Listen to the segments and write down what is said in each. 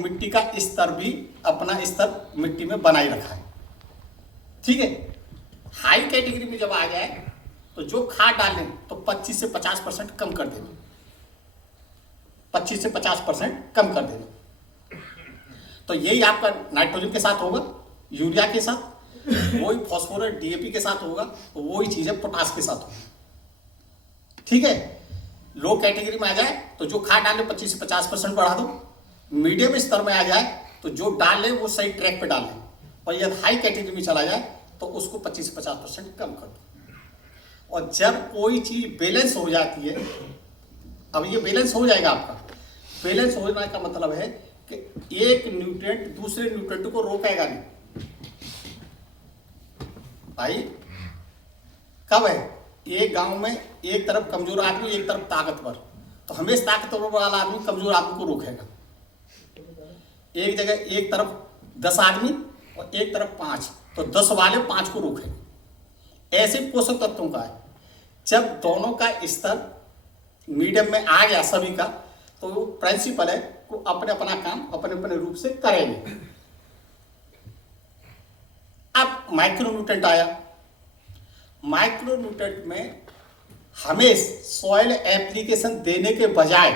मिट्टी का स्तर भी अपना स्तर मिट्टी में बनाए रखा है। ठीक है, हाई कैटेगरी में जब आ जाए तो जो खाद डालें तो 25 से 50% कम कर देना, 25 से 50% कम कर देना। तो यही आपका नाइट्रोजन के साथ होगा, यूरिया के साथ, वही फॉस्फोरस डीएपी के साथ होगा, तो वही चीजें पोटास के साथ होगी। ठीक है, लो कैटेगरी में आ जाए तो जो खाद डाले 25 से 50% बढ़ा दो, मीडियम स्तर में आ जाए तो जो डाले वो सही ट्रैक पे डालें, और यदि हाई कैटेगरी में चला जाए तो उसको 25 से 50% कम कर दो। और जब कोई चीज बैलेंस हो जाती है, अब ये बैलेंस हो जाएगा आपका, बैलेंस होने का मतलब है कि एक न्यूट्रिएंट दूसरे न्यूट्रिएंट को रोकेगा नहीं। भाई कब है, एक गांव में एक तरफ कमजोर आदमी एक तरफ ताकतवर, तो हमेशा ताकतवर वाला आदमी कमजोर आदमी को रोकेगा। एक जगह एक तरफ 10 आदमी और एक तरफ 5, तो 10 वाले 5 को रोकेंगे। ऐसे पोषक तत्वों का है, जब दोनों का स्तर मीडियम में आ गया सभी का, तो वो प्रिंसिपल है वो अपने अपना काम अपने अपने रूप से करेंगे। अब माइक्रोन्यूट्रेंट आया, माइक्रोन्यूट्रेंट में हमेशा सॉइल एप्लीकेशन देने के बजाय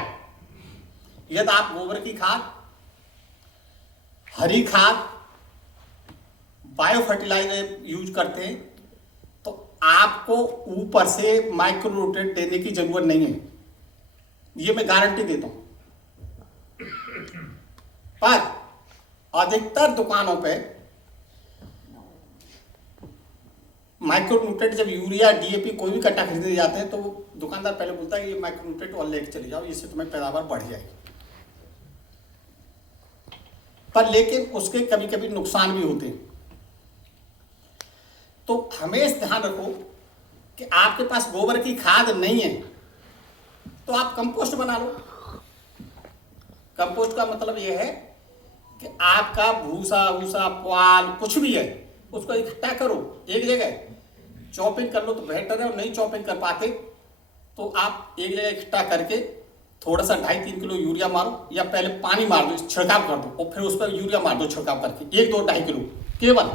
यदि आप गोबर की खाद, हरी खाद, बायो फर्टिलाइजर यूज करते हैं तो आपको ऊपर से माइक्रोन्यूट्रेंट देने की जरूरत नहीं है, ये मैं गारंटी देता हूं। पर अधिकतर दुकानों पे माइक्रोन्यूट्रेंट जब यूरिया डीएपी कोई भी कट्टा खरीदने जाते हैं तो दुकानदार पहले बोलता है ये माइक्रोन्यूट्रेंट और लेके चले जाओ, इससे तुम्हें पैदावार बढ़ जाएगी। पर लेकिन उसके कभी कभी नुकसान भी होते हैं। तो हमेशा ध्यान रखो कि आपके पास गोबर की खाद नहीं है तो आप कंपोस्ट बना लो। कंपोस्ट का मतलब यह है कि आपका भूसा भूसा पुआल कुछ भी है उसको इकट्ठा करो एक जगह, चॉपिंग कर लो तो बेहतर है, और नहीं चॉपिंग कर पाते तो आप एक जगह इकट्ठा करके थोड़ा सा 2.5-3 किलो यूरिया मारो, या पहले पानी मार दो, छिड़काव कर दो, और फिर उस पर यूरिया मार दो छिड़काव करके 1-2-2.5 किलो केवल,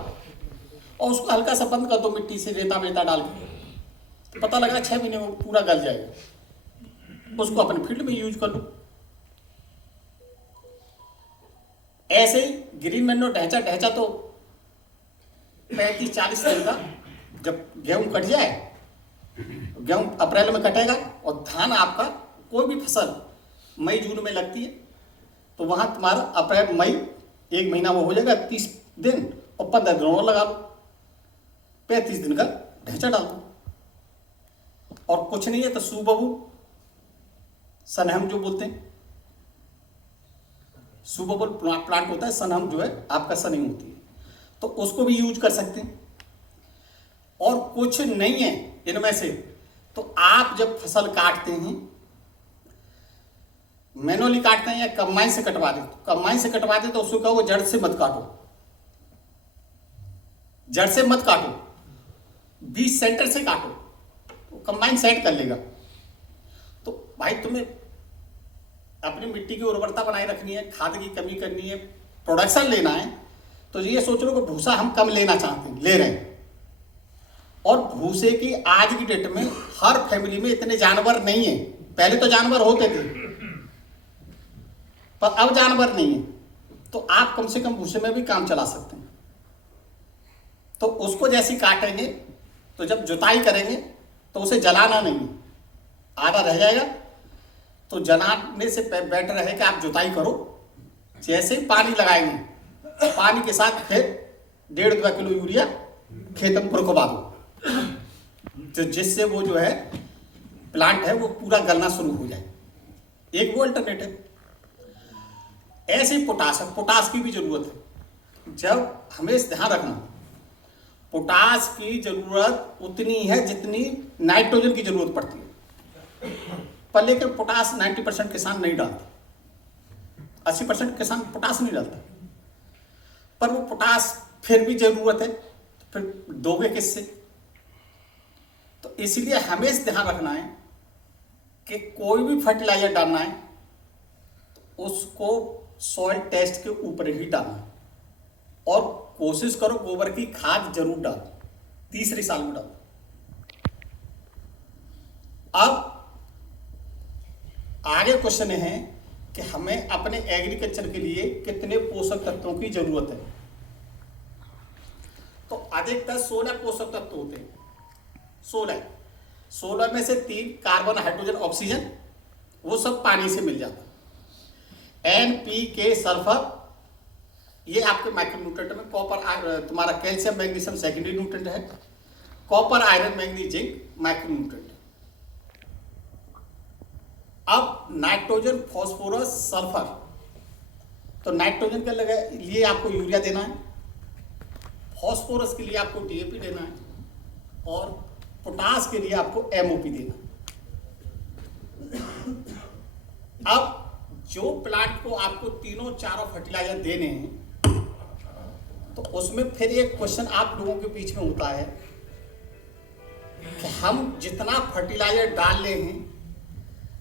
और उसको हल्का सा बंद कर दो मिट्टी से रेता वेता डाल के, पता लगा 6 महीने में पूरा गल जाएगा। उसको अपने फील्ड में यूज कर लो। ऐसे ही ग्रीन मैन्योर ढैंचा तो 35-40 दिन का, जब गेहूं कट जाए, गेहूं अप्रैल में कटेगा और धान आपका कोई भी फसल मई जून में लगती है, तो वहां तुम्हारा अप्रैल मई 1 महीना वो हो जाएगा 30 दिन, और 15 दिन और लगा लो, 35 दिन का ढैंचा डाल दो। और कुछ नहीं है तो सुबबू सनहम जो बोलते हैं, सुबबल प्लांट होता है, सनहम जो है आपका सनिंग होती है, तो उसको भी यूज कर सकते हैं। और कुछ नहीं है इनमें से तो आप जब फसल काटते हैं, मैनुअली काटते हैं या कंबाइन से कटवा दे, तो कंबाइन से कटवा दे तो उसको कहो जड़ से मत काटो, जड़ से मत काटो, बीज सेंटर से काटो, तो कंबाइन सेट कर लेगा। तो भाई तुम्हें अपनी मिट्टी की उर्वरता बनाए रखनी है, खाद की कमी करनी है, प्रोडक्शन लेना है, तो ये सोच लो कि भूसा हम कम लेना चाहते हैं, ले रहे हैं। और भूसे की आज की डेट में हर फैमिली में इतने जानवर नहीं है, पहले तो जानवर होते थे पर अब जानवर नहीं है, तो आप कम से कम भूसे में भी काम चला सकते हैं। तो उसको जैसी काटेंगे तो जब जुताई करेंगे तो उसे जलाना नहीं, आधा रह जाएगा, तो जलाने से बेटर है कि आप जुताई करो। जैसे ही पानी लगाएंगे, पानी के साथ फिर 1.5-2 किलो यूरिया खेत में बुरकवा दो, तो जिससे वो जो है प्लांट है वो पूरा गलना शुरू हो जाए। एक वो अल्टरनेटिव। ऐसे ही पोटास है, पोटास की भी जरूरत है। जब हमेशा ध्यान रखना, पोटास की जरूरत उतनी है जितनी नाइट्रोजन की जरूरत पड़ती है, पर लेकिन पोटास 90% किसान नहीं डालते, 80% किसान पोटास नहीं डालता, पर वो पोटास फिर भी जरूरत है, तो फिर दोगे किससे? तो इसलिए हमेशा ध्यान रखना है कि कोई भी फर्टिलाइजर डालना है तो उसको सॉइल टेस्ट के ऊपर ही डालना, और कोशिश करो गोबर की खाद जरूर डालो, तीसरी साल में डालो। अब आगे क्वेश्चन है कि हमें अपने एग्रीकल्चर के लिए कितने पोषक तत्वों की जरूरत है। तो अधिकतर 16 पोषक तत्व होते हैं, 16 में से 3 कार्बन, हाइड्रोजन, ऑक्सीजन, वो सब पानी से मिल जाता है। NPK, सल्फर, ये आपके माइक्रोन्यूट्रेंट में। कॉपर, तुम्हारा कैल्शियम, मैग्नीशियम सेकेंडरी न्यूट्रेंट है। Copper, iron, manganese, zinc micronutrient. अब नाइट्रोजन, फॉस्फोरस, सल्फर, तो नाइट्रोजन के लिए आपको यूरिया देना है, फॉस्फोरस के लिए आपको DAP देना है, और पोटास के लिए आपको MOP देना है। अब जो प्लांट को आपको तीनों चारों फर्टिलाइजर देने हैं, तो उसमें फिर एक क्वेश्चन आप लोगों के बीच में होता है कि हम जितना फर्टिलाइजर डाल रहे हैं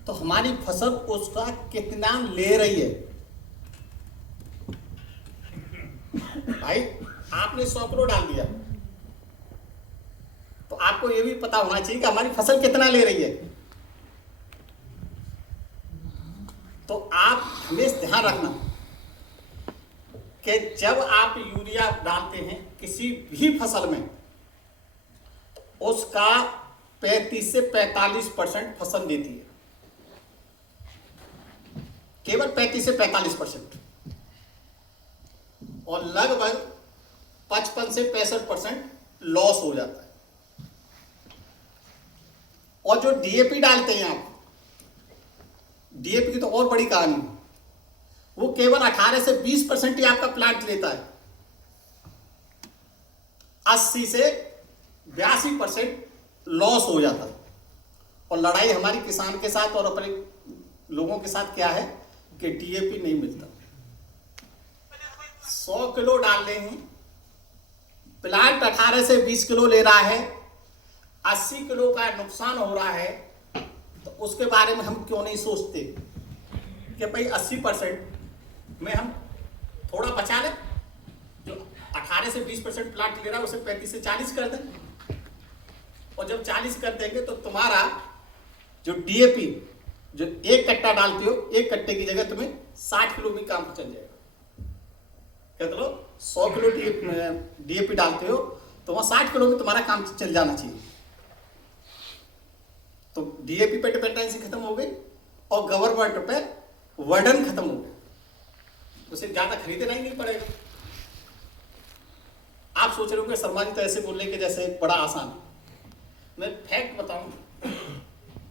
तो हमारी फसल उसका कितना ले रही है। भाई आपने 100 किलो डाल दिया, तो आपको यह भी पता होना चाहिए कि हमारी फसल कितना ले रही है। तो आप हमेशा ध्यान रखना कि जब आप यूरिया डालते हैं किसी भी फसल में, उसका 35 से 45% फसल देती है, केवल 35 से 45%, और लगभग 55 से 65% लॉस हो जाता है। और जो DAP डालते हैं आप, DAP की तो और बड़ी कहानी है, वो केवल 18 से 20% ही आपका प्लांट लेता है, 80 से 82% लॉस हो जाता है। और लड़ाई हमारी किसान के साथ और अपने लोगों के साथ क्या है कि DAP नहीं मिलता। 100 किलो डाल रहे हैं, प्लांट 18 से 20 किलो ले रहा है, 80 किलो का नुकसान हो रहा है, तो उसके बारे में हम क्यों नहीं सोचते कि भाई 80% में हम थोड़ा बचा लें। जो 18 से 20% प्लांट ले रहा है उसे 35 से 40 कर दें, और जब 40 कर देंगे तो तुम्हारा जो DAP जो एक कट्टा डालते हो, एक कट्टे की जगह तुम्हें 60 किलो भी काम चल जाएगा। कहते लो 100 किलो DAP डालते हो तो वहां 60 किलो में तुम्हारा काम चल जाना चाहिए। तो DAP पे डिपेंडेंसी खत्म हो गई और गवर्नमेंट पे वर्डन खत्म हो गया, उसे ज्यादा खरीदना ही नहीं पड़ेगा। आप सोच रहे होंगे शर्मा जी तो ऐसे बोलने के जैसे बड़ा आसान है। मैं फैक्ट बताऊं,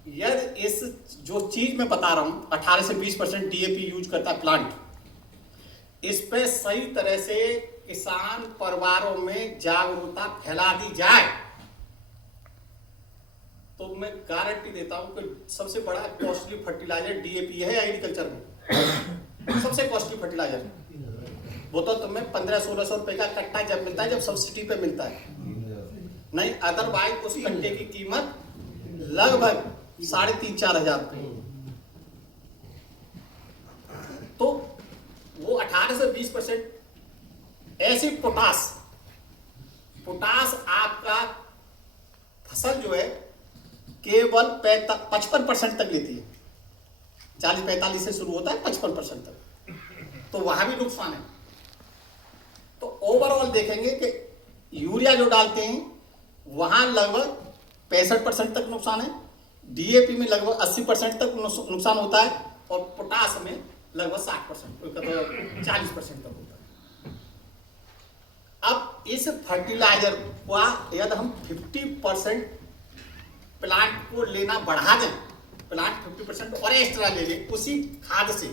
यदि इस जो चीज मैं बता रहा हूं 18 से 20% DAP यूज करता है प्लांट, इस पे सही तरह से किसान परिवारों में जागरूकता फैला दी जाए तो मैं गारंटी देता हूं कि सबसे बड़ा कॉस्टली फर्टिलाइजर DAP है एग्रीकल्चर में। सबसे कॉस्टली फर्टिलाइजर वो तो तुम्हें 1500-1600 रुपए का कट्टा जब मिलता है, जब सब्सिडी पे मिलता है, नहीं अदरवाइज उस कट्टे की कीमत लगभग 3,500-4,000 रुपए। तो वो 18 से 20% ऐसी पोटास आपका फसल जो है केवल 55% तक लेती है। 40-45 से शुरू होता है 55% तक, तो वहां भी नुकसान है। तो ओवरऑल देखेंगे कि यूरिया जो डालते हैं वहां लगभग 65% तक नुकसान है, DAP में लगभग 80% तक नुकसान होता है, और पोटास में लगभग 60% तो 40% तक होता है। अब इस फर्टिलाइजर का यदि हम 50% प्लांट को लेना बढ़ा दें, प्लांट 50% और एक्स्ट्रा ले ले उसी खाद से,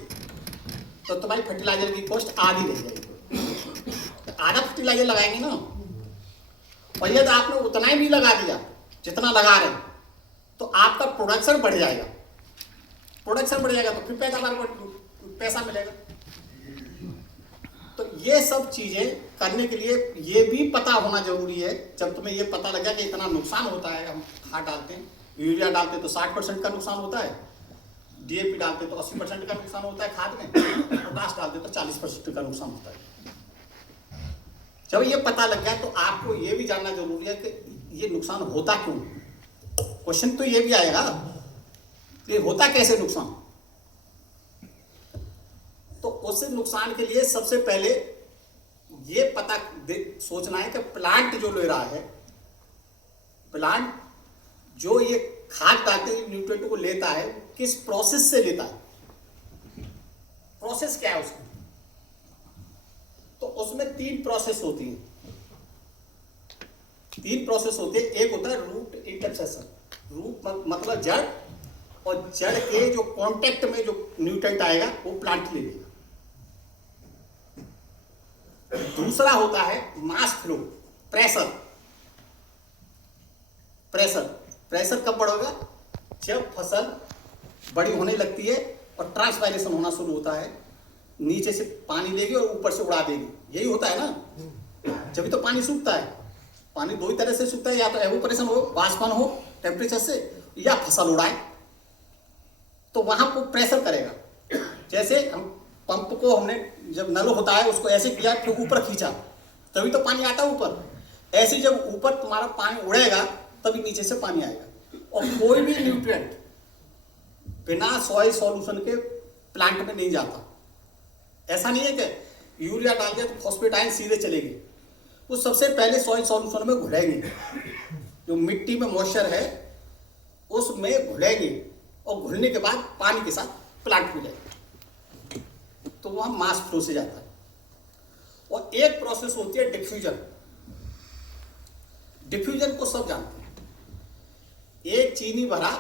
तो तुम्हारी फर्टिलाइजर की कॉस्ट आधी रह जाएगी। आधा फर्टिलाइजर लगाएंगे ना, और यदि आपने उतना ही भी लगा दिया जितना लगा रहे हैं, तो आपका प्रोडक्शन बढ़ जाएगा। प्रोडक्शन बढ़ जाएगा तो फिर पैसा मिलेगा। तो ये सब चीजें करने के लिए ये भी पता होना जरूरी है। जब तुम्हें ये पता लगा कि इतना नुकसान होता है, हम खाद डालते हैं, यूरिया डालते हैं तो 60% का नुकसान होता है, डीएपी डालते तो 80% का नुकसान होता है खाद में, पोटाश डालते तो 40% का नुकसान होता है। जब ये पता लग गया तो आपको ये भी जानना जरूरी है कि ये नुकसान होता क्यों। क्वेश्चन तो ये भी आएगा कि होता कैसे नुकसान। तो उस नुकसान के लिए सबसे पहले ये पता सोचना है कि प्लांट जो ले रहा है, प्लांट जो ये खाद डालते हैं न्यूट्रिएंट को लेता है, किस प्रोसेस से लेता है, प्रोसेस क्या है उसमें। तो उसमें 3 प्रोसेस होती हैं। 3 प्रोसेस होते हैं। एक होता है रूट इंटरसेशन, रूट मतलब जड़, और जड़ के जो कांटेक्ट में जो न्यूट्रिएंट आएगा वो प्लांट ले लेगा। दूसरा होता है मास फ्लो, प्रेशर। प्रेशर कब बढ़ेगा, जब फसल बड़ी होने लगती है और ट्रांसपायरेशन होना शुरू होता है, नीचे से पानी लेगी और ऊपर से उड़ा देगी। यही होता है ना, जब तो पानी सूखता है। पानी 2 ही तरह से सूखता है, या तो एवोपरेशन हो, वाष्पन हो टेम्परेचर से, या फसल उड़ाए। तो वहां को प्रेशर करेगा। जैसे हम पंप को हमने जब नल होता है उसको ऐसे किया फिर ऊपर खींचा, तभी तो पानी आता है ऊपर। ऐसे जब ऊपर तुम्हारा पानी उड़ेगा तभी नीचे से पानी आएगा। और कोई भी न्यूट्रिएंट बिना सॉइल सॉल्यूशन के प्लांट में नहीं जाता। ऐसा नहीं है कि यूरिया डाल दिया तो फॉस्फेट आयन सीधे चलेगी, वो सबसे पहले सॉइल सॉल्यूशन में घुलेंगे। जो मिट्टी में मॉइस्चर है उसमें घुलेंगे, और घुलने के बाद पानी के साथ प्लांट हो जाएगा। तो वह मास फ्लो से जाता है। और एक प्रोसेस होती है डिफ्यूजन। डिफ्यूजन को सब जानते हैं। एक चीनी भरा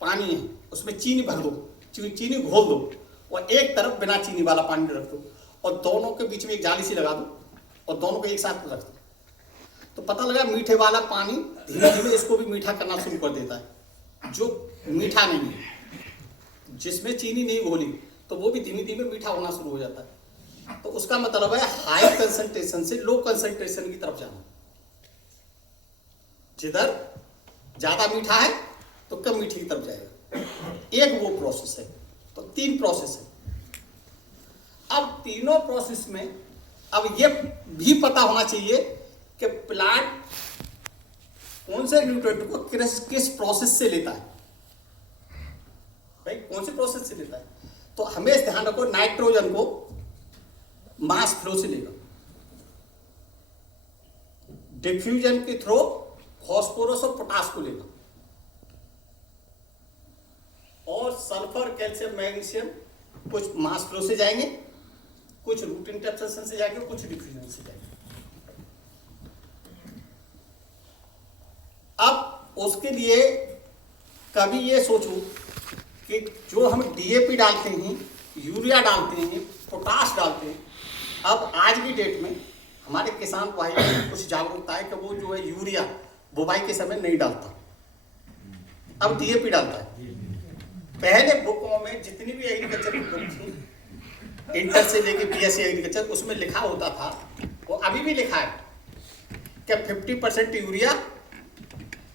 पानी है, उसमें चीनी भर दो, चीनी घोल दो, और एक तरफ बिना चीनी वाला पानी रख दो, और दोनों के बीच में एक जाली सी लगा दो, और दोनों को एक साथ रख दो। तो पता लगा मीठे वाला पानी धीरे धीरे इसको भी मीठा करना शुरू कर देता है। जो मीठा नहीं है, जिसमें चीनी नहीं घोली, तो वो भी धीमे धीमे मीठा होना शुरू हो जाता है। तो उसका मतलब है हाई कंसंट्रेशन से लो कंसंट्रेशन की तरफ जाना। जिधर ज्यादा मीठा है तो कम मीठी की तरफ जाएगा। एक वो प्रोसेस है। तो 3 प्रोसेस है। अब तीनों प्रोसेस में अब ये भी पता होना चाहिए कि प्लांट कौन से न्यूट्रिएंट को किस प्रोसेस से लेता है। भाई कौन से प्रोसेस से लेता है, तो हमें ध्यान रखो, नाइट्रोजन को मास फ्लो से लेगा, डिफ्यूजन के थ्रू फॉस्फोरस और पोटाश को लेगा, और सल्फर कैल्शियम मैग्नीशियम कुछ मास फ्लो से जाएंगे, कुछ रूट इंटरसेशन से जाएंगे, कुछ डिफ्यूजन से जाएंगे। अब उसके लिए कभी ये सोचो कि जो हम डीएपी डालते हैं, यूरिया डालते हैं, पोटाश डालते हैं, अब आज की डेट में हमारे किसान भाई कुछ जागरूकता है कि वो जो है यूरिया बुवाई के समय नहीं डालता, अब डीएपी डालता है। पहले बुकों में जितनी भी एग्रीकल्चर की बुक थी, इंटर से लेके बीएससी एग्रीकल्चर, उसमें लिखा होता था, वो अभी भी लिखा है कि 50% यूरिया,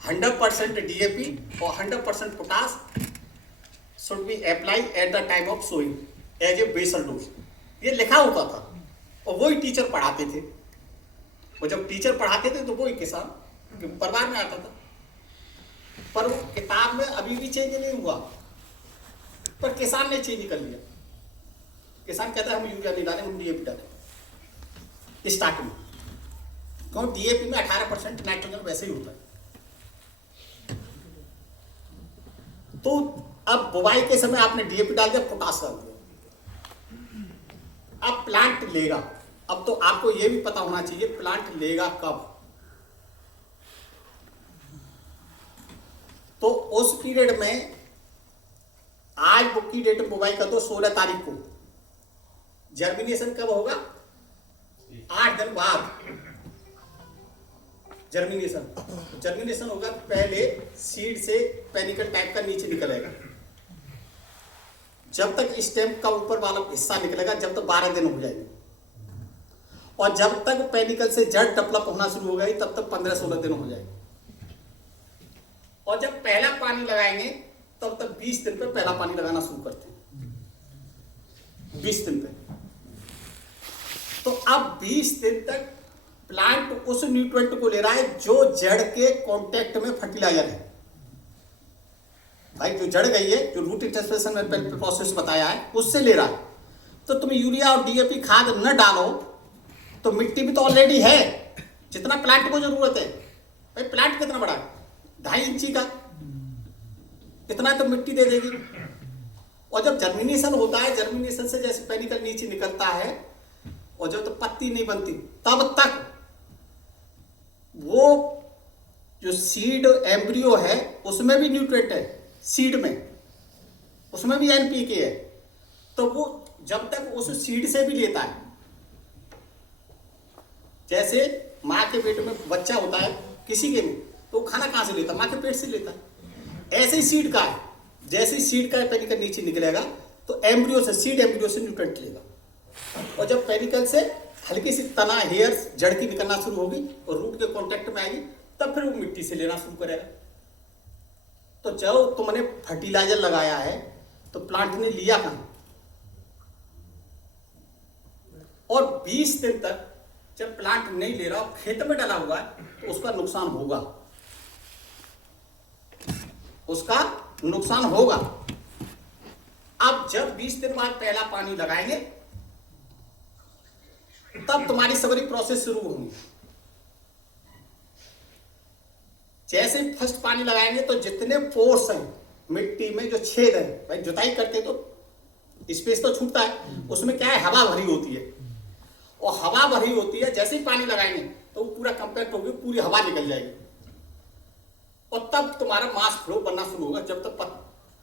100% डीएपी और 100% potash should be applied at the time of sowing as a basal dose। ये लिखा होता था, और वही टीचर पढ़ाते थे। और जब टीचर पढ़ाते थे तो वही किसान परिवार में आता था। पर वो किताब में अभी भी चेंज नहीं हुआ, पर किसान ने चेंज कर लिया। किसान कहता है हम यूरिया नहीं डालें, हम डीएपी डालें स्टार्टिंग में। क्यों, डीएपी में 18% नाइट्रोजन वैसे ही होता है। तो अब बुवाई के समय आपने डीएपी डाल दिया, पोटाश डाल दिया, अब प्लांट लेगा। अब तो आपको यह भी पता होना चाहिए प्लांट लेगा कब। तो उस पीरियड में आज बुक की डेट बुवाई कर दो 16 तारीख को, जर्मिनेशन कब होगा, 8 दिन बाद जर्मिनेशन होगा। पहले सीड से पेनिकल टाइप का नीचे निकलेगा, जब तक स्टेम का ऊपर वाला हिस्सा निकलेगा, जब तक 12 दिन हो जाएंगे, और जब तक पेनिकल से जड़ डेवलप होना शुरू हो गई तब तक 15-16 दिन हो जाएंगे। और जब पहला पानी लगाएंगे तब तक 20 दिन पे पहला पानी लगाना शुरू करते हैं। 20 दिन पे। तो अब 20 दिन तक प्लांट उस न्यूट्रिएंट को ले रहा है जो जड़ के कांटेक्ट में फर्टिलाइजर है। भाई जो जड़ गई है, जो रूट इंटरप्रेशन में प्रोसेस बताया है, उससे ले रहा है। तो तुम यूरिया और डीएपी खाद न डालो तो मिट्टी भी तो ऑलरेडी है जितना प्लांट को जरूरत है। भाई प्लांट कितना बड़ा है, 2.5 इंची का, इतना तो मिट्टी दे देगी। और जब जर्मिनेशन होता है, जर्मिनेशन से जैसे पेनिकल नीचे निकलता है और जब तक पत्ती नहीं बनती तब तक वो जो सीड एम्ब्रियो है उसमें भी न्यूट्रिएंट है, सीड में उसमें भी एनपीके है। तो वो जब तक उस सीड से भी लेता है, जैसे माँ के पेट में बच्चा होता है किसी के में, तो वो खाना कहाँ से लेता है, माँ के पेट से लेता है। ऐसे ही सीड का है, जैसे ही सीड का पेनिकल नीचे निकलेगा तो एम्ब्रियो से, सीड एम्ब्रियो से न्यूट्रिएंट लेगा। और जब पेनिकल से हल्की सी तना, हेयर, जड़ की निकलना शुरू होगी और रूट के कांटेक्ट में आएगी, तब फिर वो मिट्टी से लेना शुरू करेगा। तो जब तुमने फर्टिलाइजर लगाया है तो प्लांट ने लिया कहाँ? और 20 दिन तक जब प्लांट नहीं ले रहा, खेत में डाला हुआ है, तो उसका नुकसान होगा, उसका नुकसान होगा। अब जब 20 दिन बाद पहला पानी लगाएंगे तब तुम्हारी सवरी प्रोसेस शुरू होगी। जैसे फर्स्ट पानी लगाएंगे तो जितने पोर्स हैं मिट्टी में, जो छेद है, भाई जुताई करते तो स्पेस तो छूटता है, उसमें क्या है, हवा भरी होती है। और हवा भरी होती है, जैसे ही पानी लगाएंगे तो वो पूरा कंपैक्ट होगी, पूरी हवा निकल जाएगी और तब तुम्हारा मास फ्लो बनना शुरू होगा। जब तक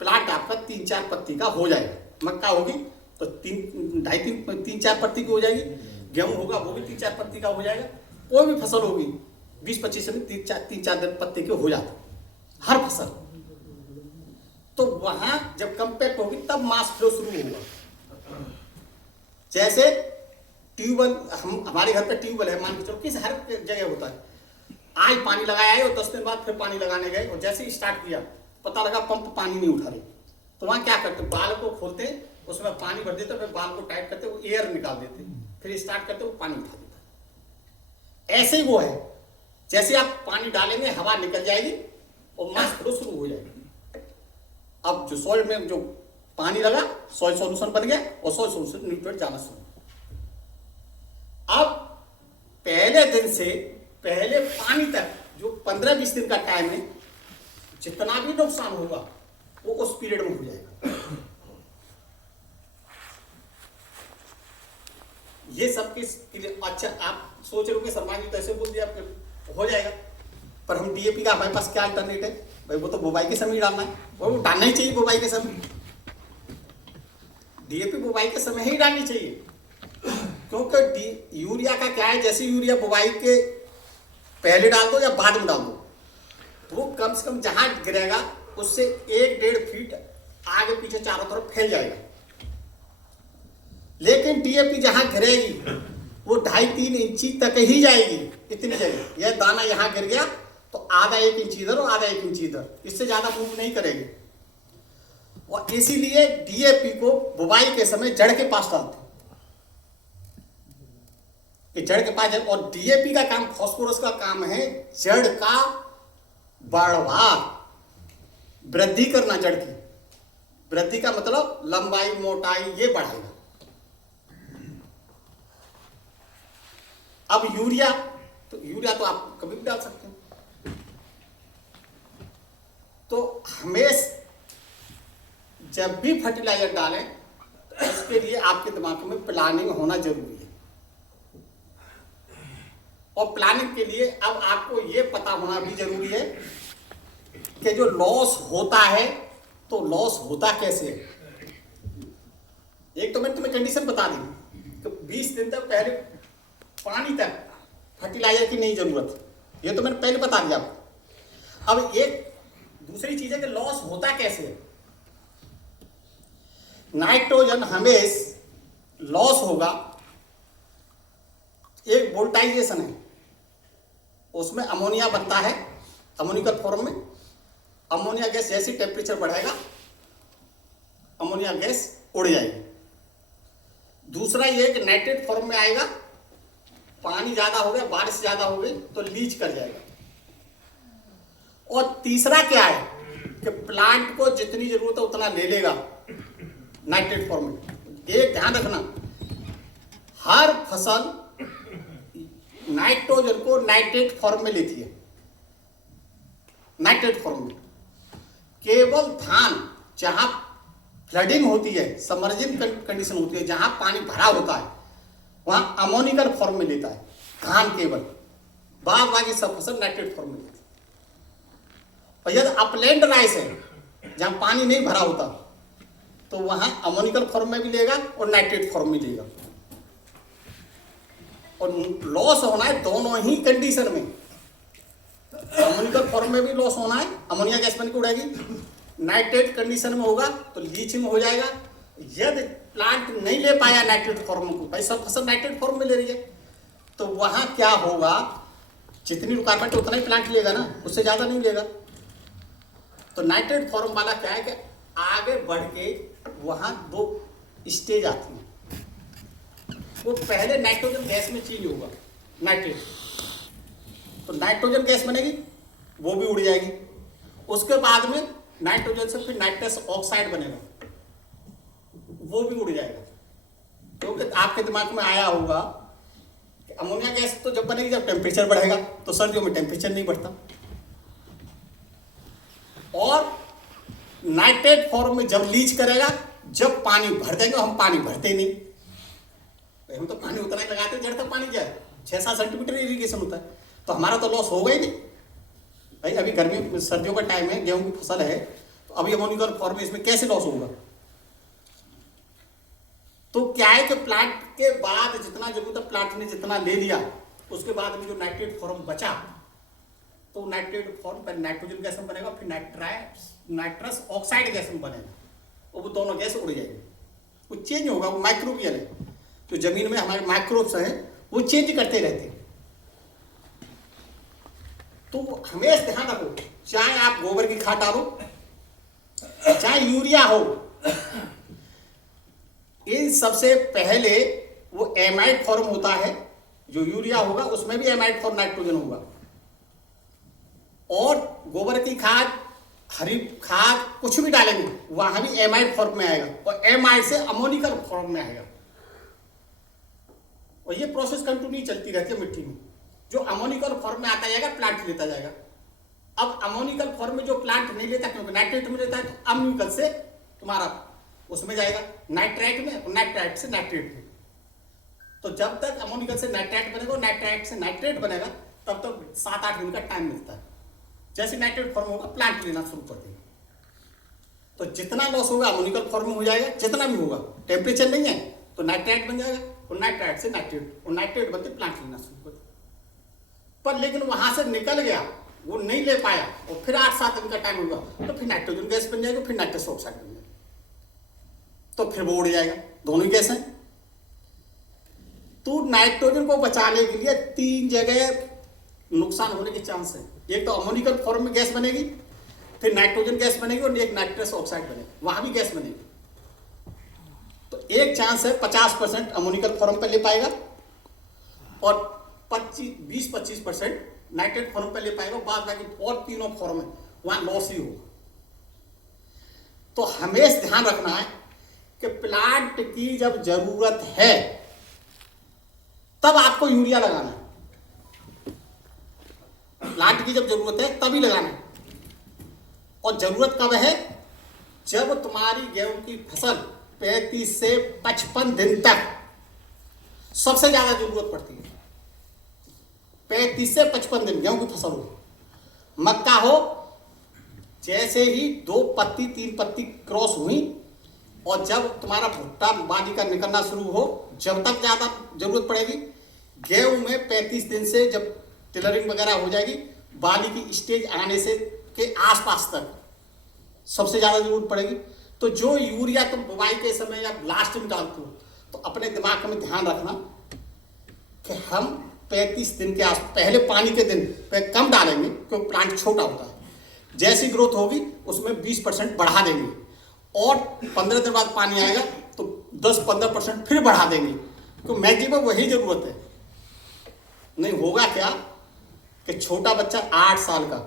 प्लांट आपका 3-4 पत्ती का हो जाएगा, मक्का होगी तो 3-4 पत्ती की हो जाएगी, गेहूं होगा वो भी 3-4 पत्ती का हो जाएगा, कोई भी फसल होगी 20-25 में 3-4 पत्ते के हो जाते हर फसल। तो वहां जब कंपैक्ट होगी तब मास फ्लो शुरू होगा। जैसे ट्यूबवेल, हमारे घर पे ट्यूबवेल है, मान के चलो, किस हर जगह होता है। आज पानी लगाया है और 10 दिन बाद फिर पानी लगाने गए और जैसे ही स्टार्ट किया पता लगा पंप पानी नहीं उठा रही, तो वहां क्या करते, बाल को खोलते, उसमें पानी भर देते, फिर बाल को टाइट करते, वो एयर निकाल देते, फिर स्टार्ट करते, वो पानी उठा देता। ऐसे ही वो है, जैसे आप पानी डालेंगे हवा निकल जाएगी और मास फ्लो शुरू हो जाएगी। अब जो सॉइल में जो पानी लगा, सॉइल सॉल्यूशन बन गया और सॉइल सॉल्यूशन न्यूट्रिएंट जाना शुरू। अब पहले दिन से पहले पानी तक जो 15-20 दिन का टाइम है, जितना भी नुकसान होगा वो उस पीरियड में हो जाएगा। ये सब किस लिए? अच्छा, आप सोच रहे हो कि शर्मा जी तो ऐसे बोल दिया हो जाएगा, पर हम डीएपी का हमारे पास क्या अल्टरनेट है? भाई वो तो बुवाई के समय ही डालना है, और वो डालना ही चाहिए बुवाई के समय। डीएपी बुवाई के समय ही डालनी चाहिए, क्योंकि यूरिया का क्या है, जैसे यूरिया बुवाई के पहले डाल दो या बाद में डाल दो, वो कम से कम जहां गिरेगा उससे 1-1.5 फीट आगे पीछे चारों तरफ फैल जाएगा। लेकिन डीएपी जहां गिरेगी वो 2.5-3 इंची तक ही जाएगी, इतनी जगह। यह दाना यहां गिर गया तो आधा 1 इंच इधर और आधा 1 इंच इधर, इससे ज्यादा मूव नहीं करेगी। और इसीलिए डीएपी को बुवाई के समय जड़ के पास डालते, कि जड़ के पास जाए। और डीएपी का काम, फास्फोरस का काम है जड़ का बढ़वार, वृद्धि करना। जड़ की वृद्धि का मतलब लंबाई, मोटाई, ये बढ़ाएगा। अब यूरिया तो आप कभी भी डाल सकते हैं। तो हमेशा जब भी फर्टिलाइजर डालें तो इसके लिए आपके दिमाग में प्लानिंग होना जरूरी है। और प्लानिंग के लिए अब आपको ये पता होना भी जरूरी है कि जो लॉस होता है तो लॉस होता कैसे है। एक तो मैंने तुम्हें कंडीशन बता दी कि 20 दिन तक पहले पानी तक फर्टिलाइजर की नहीं जरूरत, ये तो मैंने पहले बता दिया आपको। अब एक दूसरी चीज है कि लॉस होता कैसे है। नाइट्रोजन हमेशा लॉस होगा, एक वोल्टाइजेशन है, उसमें अमोनिया बनता है अमोनिकल फॉर्म में, अमोनिया गैस जैसे टेम्परेचर बढ़ेगा अमोनिया गैस उड़ जाएगी। दूसरा ये कि नाइट्रेट फॉर्म में आएगा, पानी ज्यादा हो गया, बारिश ज्यादा हो गई तो लीच कर जाएगा। और तीसरा क्या है कि प्लांट को जितनी जरूरत है उतना ले लेगा नाइट्रेट फॉर्म में। एक ध्यान रखना, हर फसल नाइट्रोजन को नाइट्रेट फॉर्म में लेती है, नाइट्रेट फॉर्म में। केवल धान जहां फ्लडिंग होती है, सबमर्जिंग कंडीशन होती है, जहां पानी भरा होता है, वहां अमोनिकल फॉर्म में लेता है धान केवल। बाद बाकी सब फसल नाइट्रेट फॉर्म में लेती है। और यदि अपलैंड राइस है जहां पानी नहीं भरा होता तो वहां अमोनिकल फॉर्म में भी लेगा और नाइट्रेट फॉर्म में लेगा। और लॉस होना है दोनों ही कंडीशन में। अमोनिकल फॉर्म में भी लॉस होना है, अमोनिया गैस बन के उड़ेगी। नाइट्रेट कंडीशन में होगा तो लीचिंग हो जाएगा। यदि प्लांट नहीं ले पाया नाइट्रेट फॉर्म को, भाई सब फसल नाइट्रेट फॉर्म में ले रही है, तो वहां क्या होगा, जितनी रिक्वायरमेंट उतना ही प्लांट लेगा ना, उससे ज्यादा नहीं लेगा। तो नाइट्रेट फॉर्म वाला क्या है कि आगे बढ़ के वहां दो स्टेज आती है। वो पहले नाइट्रोजन गैस में चेंज होगा, नाइट्रेट, तो नाइट्रोजन गैस बनेगी, वो भी उड़ जाएगी। उसके बाद में नाइट्रोजन से फिर नाइट्रस ऑक्साइड बनेगा, वो भी उड़ जाएगा। क्योंकि आपके दिमाग में आया होगा कि अमोनिया गैस तो जब बनेगी जब टेम्परेचर बढ़ेगा, तो सर्दियों में टेम्परेचर नहीं बढ़ता। और नाइट्रेट फॉर्म में जब लीच करेगा, जब पानी भर देंगे, हम पानी भरते ही नहीं, हम तो पानी उतना ही लगाते हैं जड़ तक पानी क्या है, 6-7 सेंटीमीटर इरिगेशन होता है, तो हमारा तो लॉस होगा ही नहीं भाई। अभी गर्मी सर्दियों का टाइम है, गेहूं की फसल है, तो अभी अमोनिकल फॉर्म में इसमें कैसे लॉस होगा। तो क्या है कि प्लांट के बाद जितना जरूरत है प्लांट ने जितना ले लिया, उसके बाद में जो नाइट्रेट फॉर्म बचा, तो नाइट्रेट फॉर्म पर नाइट्रोजन गैस में बनेगा, फिर नाइट्रस ऑक्साइड गैस में बनेगा, और वो दोनों गैस उड़ जाएंगे। वो चेंज होगा, वो माइक्रोबियल है, जो जमीन में हमारे माइक्रोब्स हैं वो चेंज करते रहते हैं। तो हमेशा ध्यान रखो, चाहे आप गोबर की खाद डालो, चाहे यूरिया हो, इन सबसे पहले वो एमाइड फॉर्म होता है। जो यूरिया होगा उसमें भी एमाइड फॉर्म नाइट्रोजन होगा, और गोबर की खाद, हरी खाद, कुछ भी डालेंगे वहां भी एमाइड फॉर्म में आएगा, और एमाइड से अमोनिकल फॉर्म में आएगा। और ये प्रोसेस कंटिन्यू चलती रहती है मिट्टी में। जो अमोनिकल फॉर्म में आता जाएगा प्लांट लेता जाएगा। अब अमोनिकल फॉर्म में जो प्लांट नहीं लेता, क्योंकि नाइट्रेट में लेता है, तो अम्यूकल से तुम्हारा उसमें जाएगा नाइट्राइट में, और नाइट्राइट से नाइट्रेट में। तो जब तक अमोनिकल से नाइट्राइट बनेगा, नाइट्राइट से नाइट्रेट बनेगा, तब तक 7-8 दिन का टाइम मिलता है। जैसे नाइट्रेट फॉर्म होगा प्लांट लेना शुरू कर देगा। तो जितना लॉस होगा अमोनिकल फॉर्म में हो जाएगा, जितना भी होगा, टेम्परेचर नहीं है तो नाइट्राइट बन जाएगा, और नाइट्राइट से नाइट्रेट, और नाइट्रेट बनते प्लांट लेना शुरू कर देगा। पर लेकिन वहां से निकल गया, वो नहीं ले पाया, और फिर 8-7 दिन का टाइम होगा, तो फिर नाइट्रोजन गैस बन जाएगा, फिर नाइट्रस ऑक्साइड बन जाएगा, तो फिर वो उड़ जाएगा। दोनों ही गैस हैं। तो नाइट्रोजन को बचाने के लिए 3 जगह नुकसान होने के चांस है। एक तो अमोनिकल फॉर्म में गैस बनेगी, फिर नाइट्रोजन गैस बनेगी, और एक नाइट्रस ऑक्साइड बनेगी, वहां भी गैस बनेगी। तो एक चांस है 50% अमोनिकल फॉर्म पर ले पाएगा, और 20-25% नाइट्रेट फॉर्म पर ले पाएगा। बाद बाकी और तीनों फॉर्म है वहां लॉस ही होगा। तो हमेशा ध्यान रखना है कि प्लांट की जब जरूरत है तब आपको यूरिया लगाना है। प्लांट की जब जरूरत है तभी लगाना है। और जरूरत कब है? जब तुम्हारी गेहूं की फसल 35 से 55 दिन तक सबसे ज्यादा जरूरत पड़ती है। 35 से 55 दिन गेहूं की फसल हो, मक्का हो, जैसे ही 2 पत्ती 3 पत्ती क्रॉस हुई, और जब तुम्हारा भुट्टा बाली का निकलना शुरू हो, जब तक ज्यादा जरूरत पड़ेगी। गेहूं में 35 दिन से जब टिलरिंग वगैरह हो जाएगी, बाली की स्टेज आने से के आसपास तक सबसे ज्यादा जरूरत पड़ेगी। तो जो यूरिया तुम बुवाई के समय या लास्ट में डालते हो, तो अपने दिमाग में ध्यान रखना कि हम 35 दिन के आस पहले पानी के दिन पे कम डालेंगे, क्योंकि प्लांट छोटा होता है। जैसी ग्रोथ होगी उसमें 20% बढ़ा देंगे, और 15 दिन बाद पानी आएगा तो 10-15% फिर बढ़ा देंगे। तो मैक्सिमम वही जरूरत है। नहीं होगा क्या कि छोटा बच्चा 8 साल का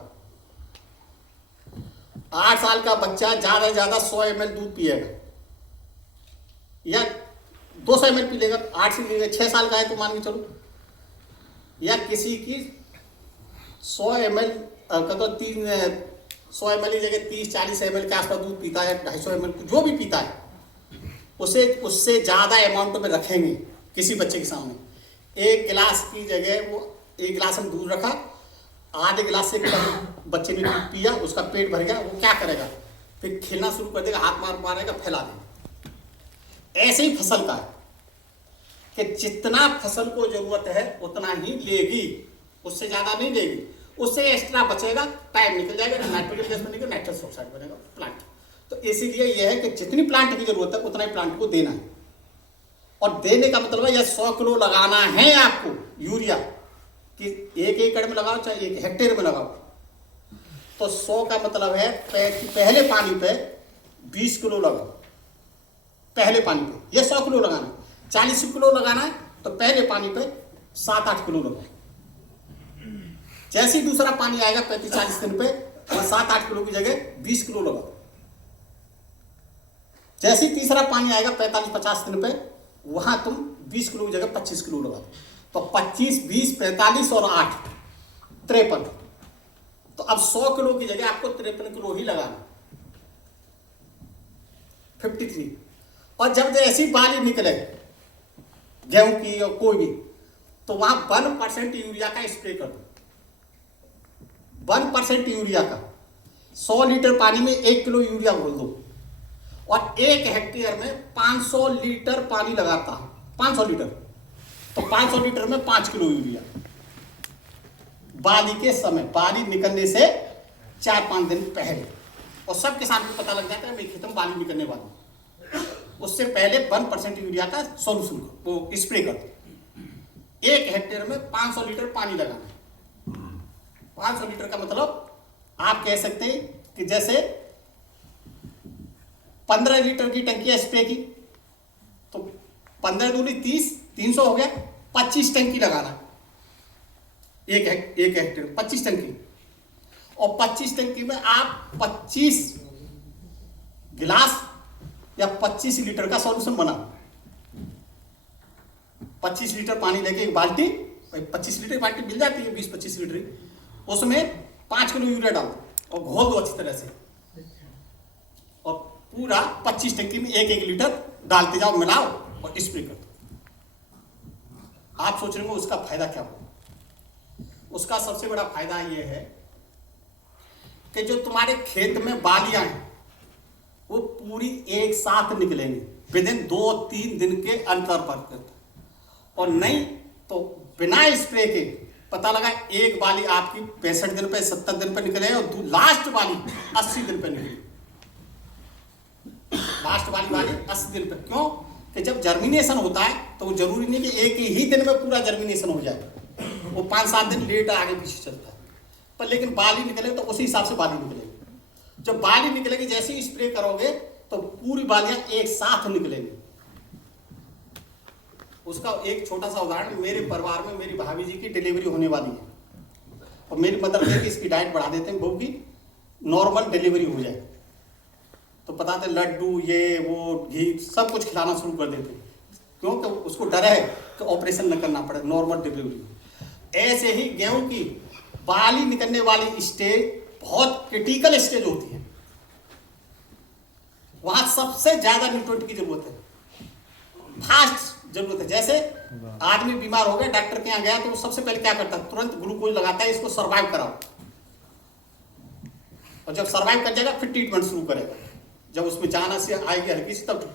8 साल का बच्चा ज्यादा से ज्यादा 100 ml दूध पिएगा या 200 ml पी लेगा, 8 से लेगा 6 साल का है तो मान के चलो, या किसी की 100 ml का तो 100 ml की जगह 30-40 ml के आसपास दूध पीता है, 250 ml जो भी पीता है, उसे उससे ज़्यादा अमाउंट में रखेंगे किसी बच्चे के सामने। एक गिलास की जगह वो एक गिलास हम दूध रखा, आधे गिलास से कम बच्चे ने दूध पिया, उसका पेट भर गया, वो क्या करेगा, फिर खेलना शुरू कर देगा, हाथ मारेगा, फैला देगा। ऐसे ही फसल का है कि जितना फसल को जरूरत है उतना ही लेगी, उससे ज़्यादा नहीं लेगी, उससे एक्स्ट्रा बचेगा, टाइम निकल जाएगा, नाइट्रोजन गैस बनेगा, नाइट्रस ऑक्साइड बनेगा प्लांट। तो इसीलिए यह है कि जितनी प्लांट की जरूरत है उतना ही प्लांट को देना है। और देने का मतलब है यह 100 किलो लगाना है आपको यूरिया, कि 1 एकड़ में लगाओ चाहे 1 हेक्टेयर में लगाओ, तो 100 का मतलब है पहले पानी पे 20 किलो लगाओ, पहले पानी पे। यह 100 किलो लगाना है। 40 किलो लगाना है तो पहले पानी पे 7-8 किलो लगाओ। जैसे ही दूसरा पानी आएगा 35-40 दिन पे, और 7-8 किलो की जगह 20 किलो लगाओ। जैसे ही तीसरा पानी आएगा 45-50 दिन पे, वहां तुम 20 किलो की जगह 25 किलो लगाओ। तो 25, 20, 45 और 8 53। तो अब 100 किलो की जगह आपको 53 किलो ही लगाना, 53। और जब ऐसी बाली निकले गेहूं की और कोई भी, तो वहां 1% यूरिया का स्प्रे कर दो। 1% यूरिया का 100 लीटर पानी में 1 किलो यूरिया घोल दो, और 1 हेक्टेयर में 500 लीटर पानी लगाता है, 500 लीटर, तो 500 लीटर में 5 किलो यूरिया। बाली के समय, बाली निकलने से 4-5 दिन पहले, और सब किसान को पता लग जाता है भाई खेतों में बाली निकलने वाली, उससे पहले 1% यूरिया का सॉल्यूशन वो स्प्रे कर दो। 1 हेक्टेयर में 500 लीटर पानी लगाना। 500 लीटर का मतलब आप कह सकते हैं कि जैसे 15 लीटर की टंकी है स्प्रे की, तो 15 दूनी 30, 300 हो गया। 25 टंकी लगाना, एक हेक्टेयर 25 टंकी, और 25 टंकी में आप 25 गिलास या 25 लीटर का सॉल्यूशन बना। 25 लीटर पानी लेके एक बाल्टी, 25 लीटर बाल्टी मिल जाती है 20-25 लीटर, उसमें 5 किलो यूरिया डाल दो और घोल दो अच्छी तरह से, और पूरा 25 टंकी में 1-1 लीटर डालते जाओ, मिलाओ और स्प्रे कर दो। आप सोच रहे हो उसका फायदा क्या होगा? उसका सबसे बड़ा फायदा यह है कि जो तुम्हारे खेत में बालियां हैं वो पूरी एक साथ निकलेंगी विदिन 2-3 दिन के अंतर पर, और नहीं तो बिना स्प्रे के पता लगा एक बाली आपकी 65 दिन पे 70 दिन पे निकले, और लास्ट बाली 80 दिन पे निकली। लास्ट वाली 80 दिन पे। क्यों? कि जब जर्मिनेशन होता है तो वो जरूरी नहीं कि एक ही दिन में पूरा जर्मिनेशन हो जाए, वो 5-7 दिन लेट आगे पीछे चलता है, पर लेकिन बाली निकले तो उसी हिसाब से बाली निकलेगी। जब बाली निकलेगी, जैसे ही स्प्रे करोगे तो पूरी बालियां एक साथ निकलेंगी। उसका एक छोटा सा उदाहरण, मेरे परिवार में मेरी भाभी जी की डिलीवरी होने वाली है, और मेरी मदर ने कि इसकी डाइट बढ़ा देते हैं, बहू की नॉर्मल डिलीवरी हो जाए, तो पता था लड्डू ये वो घी सब कुछ खिलाना शुरू कर देते, क्योंकि उसको डर है कि ऑपरेशन न करना पड़े, नॉर्मल डिलीवरी। ऐसे ही गेहूं की बाली निकलने वाली स्टेज बहुत क्रिटिकल स्टेज होती है, वहां सबसे ज्यादा न्यूट्रिएंट की जरूरत है, फास्ट जरूरत है। जैसे आदमी बीमार हो गया, डॉक्टर के यहाँ गया तो वो सबसे पहले क्या करता है, तुरंत ग्लूकोज लगाता है, इसको सर्वाइव कराओ, और जब सर्वाइव कर जाएगा फिर ट्रीटमेंट शुरू करेगा, जब उसमें जाना से आएगी हल्की सी तब।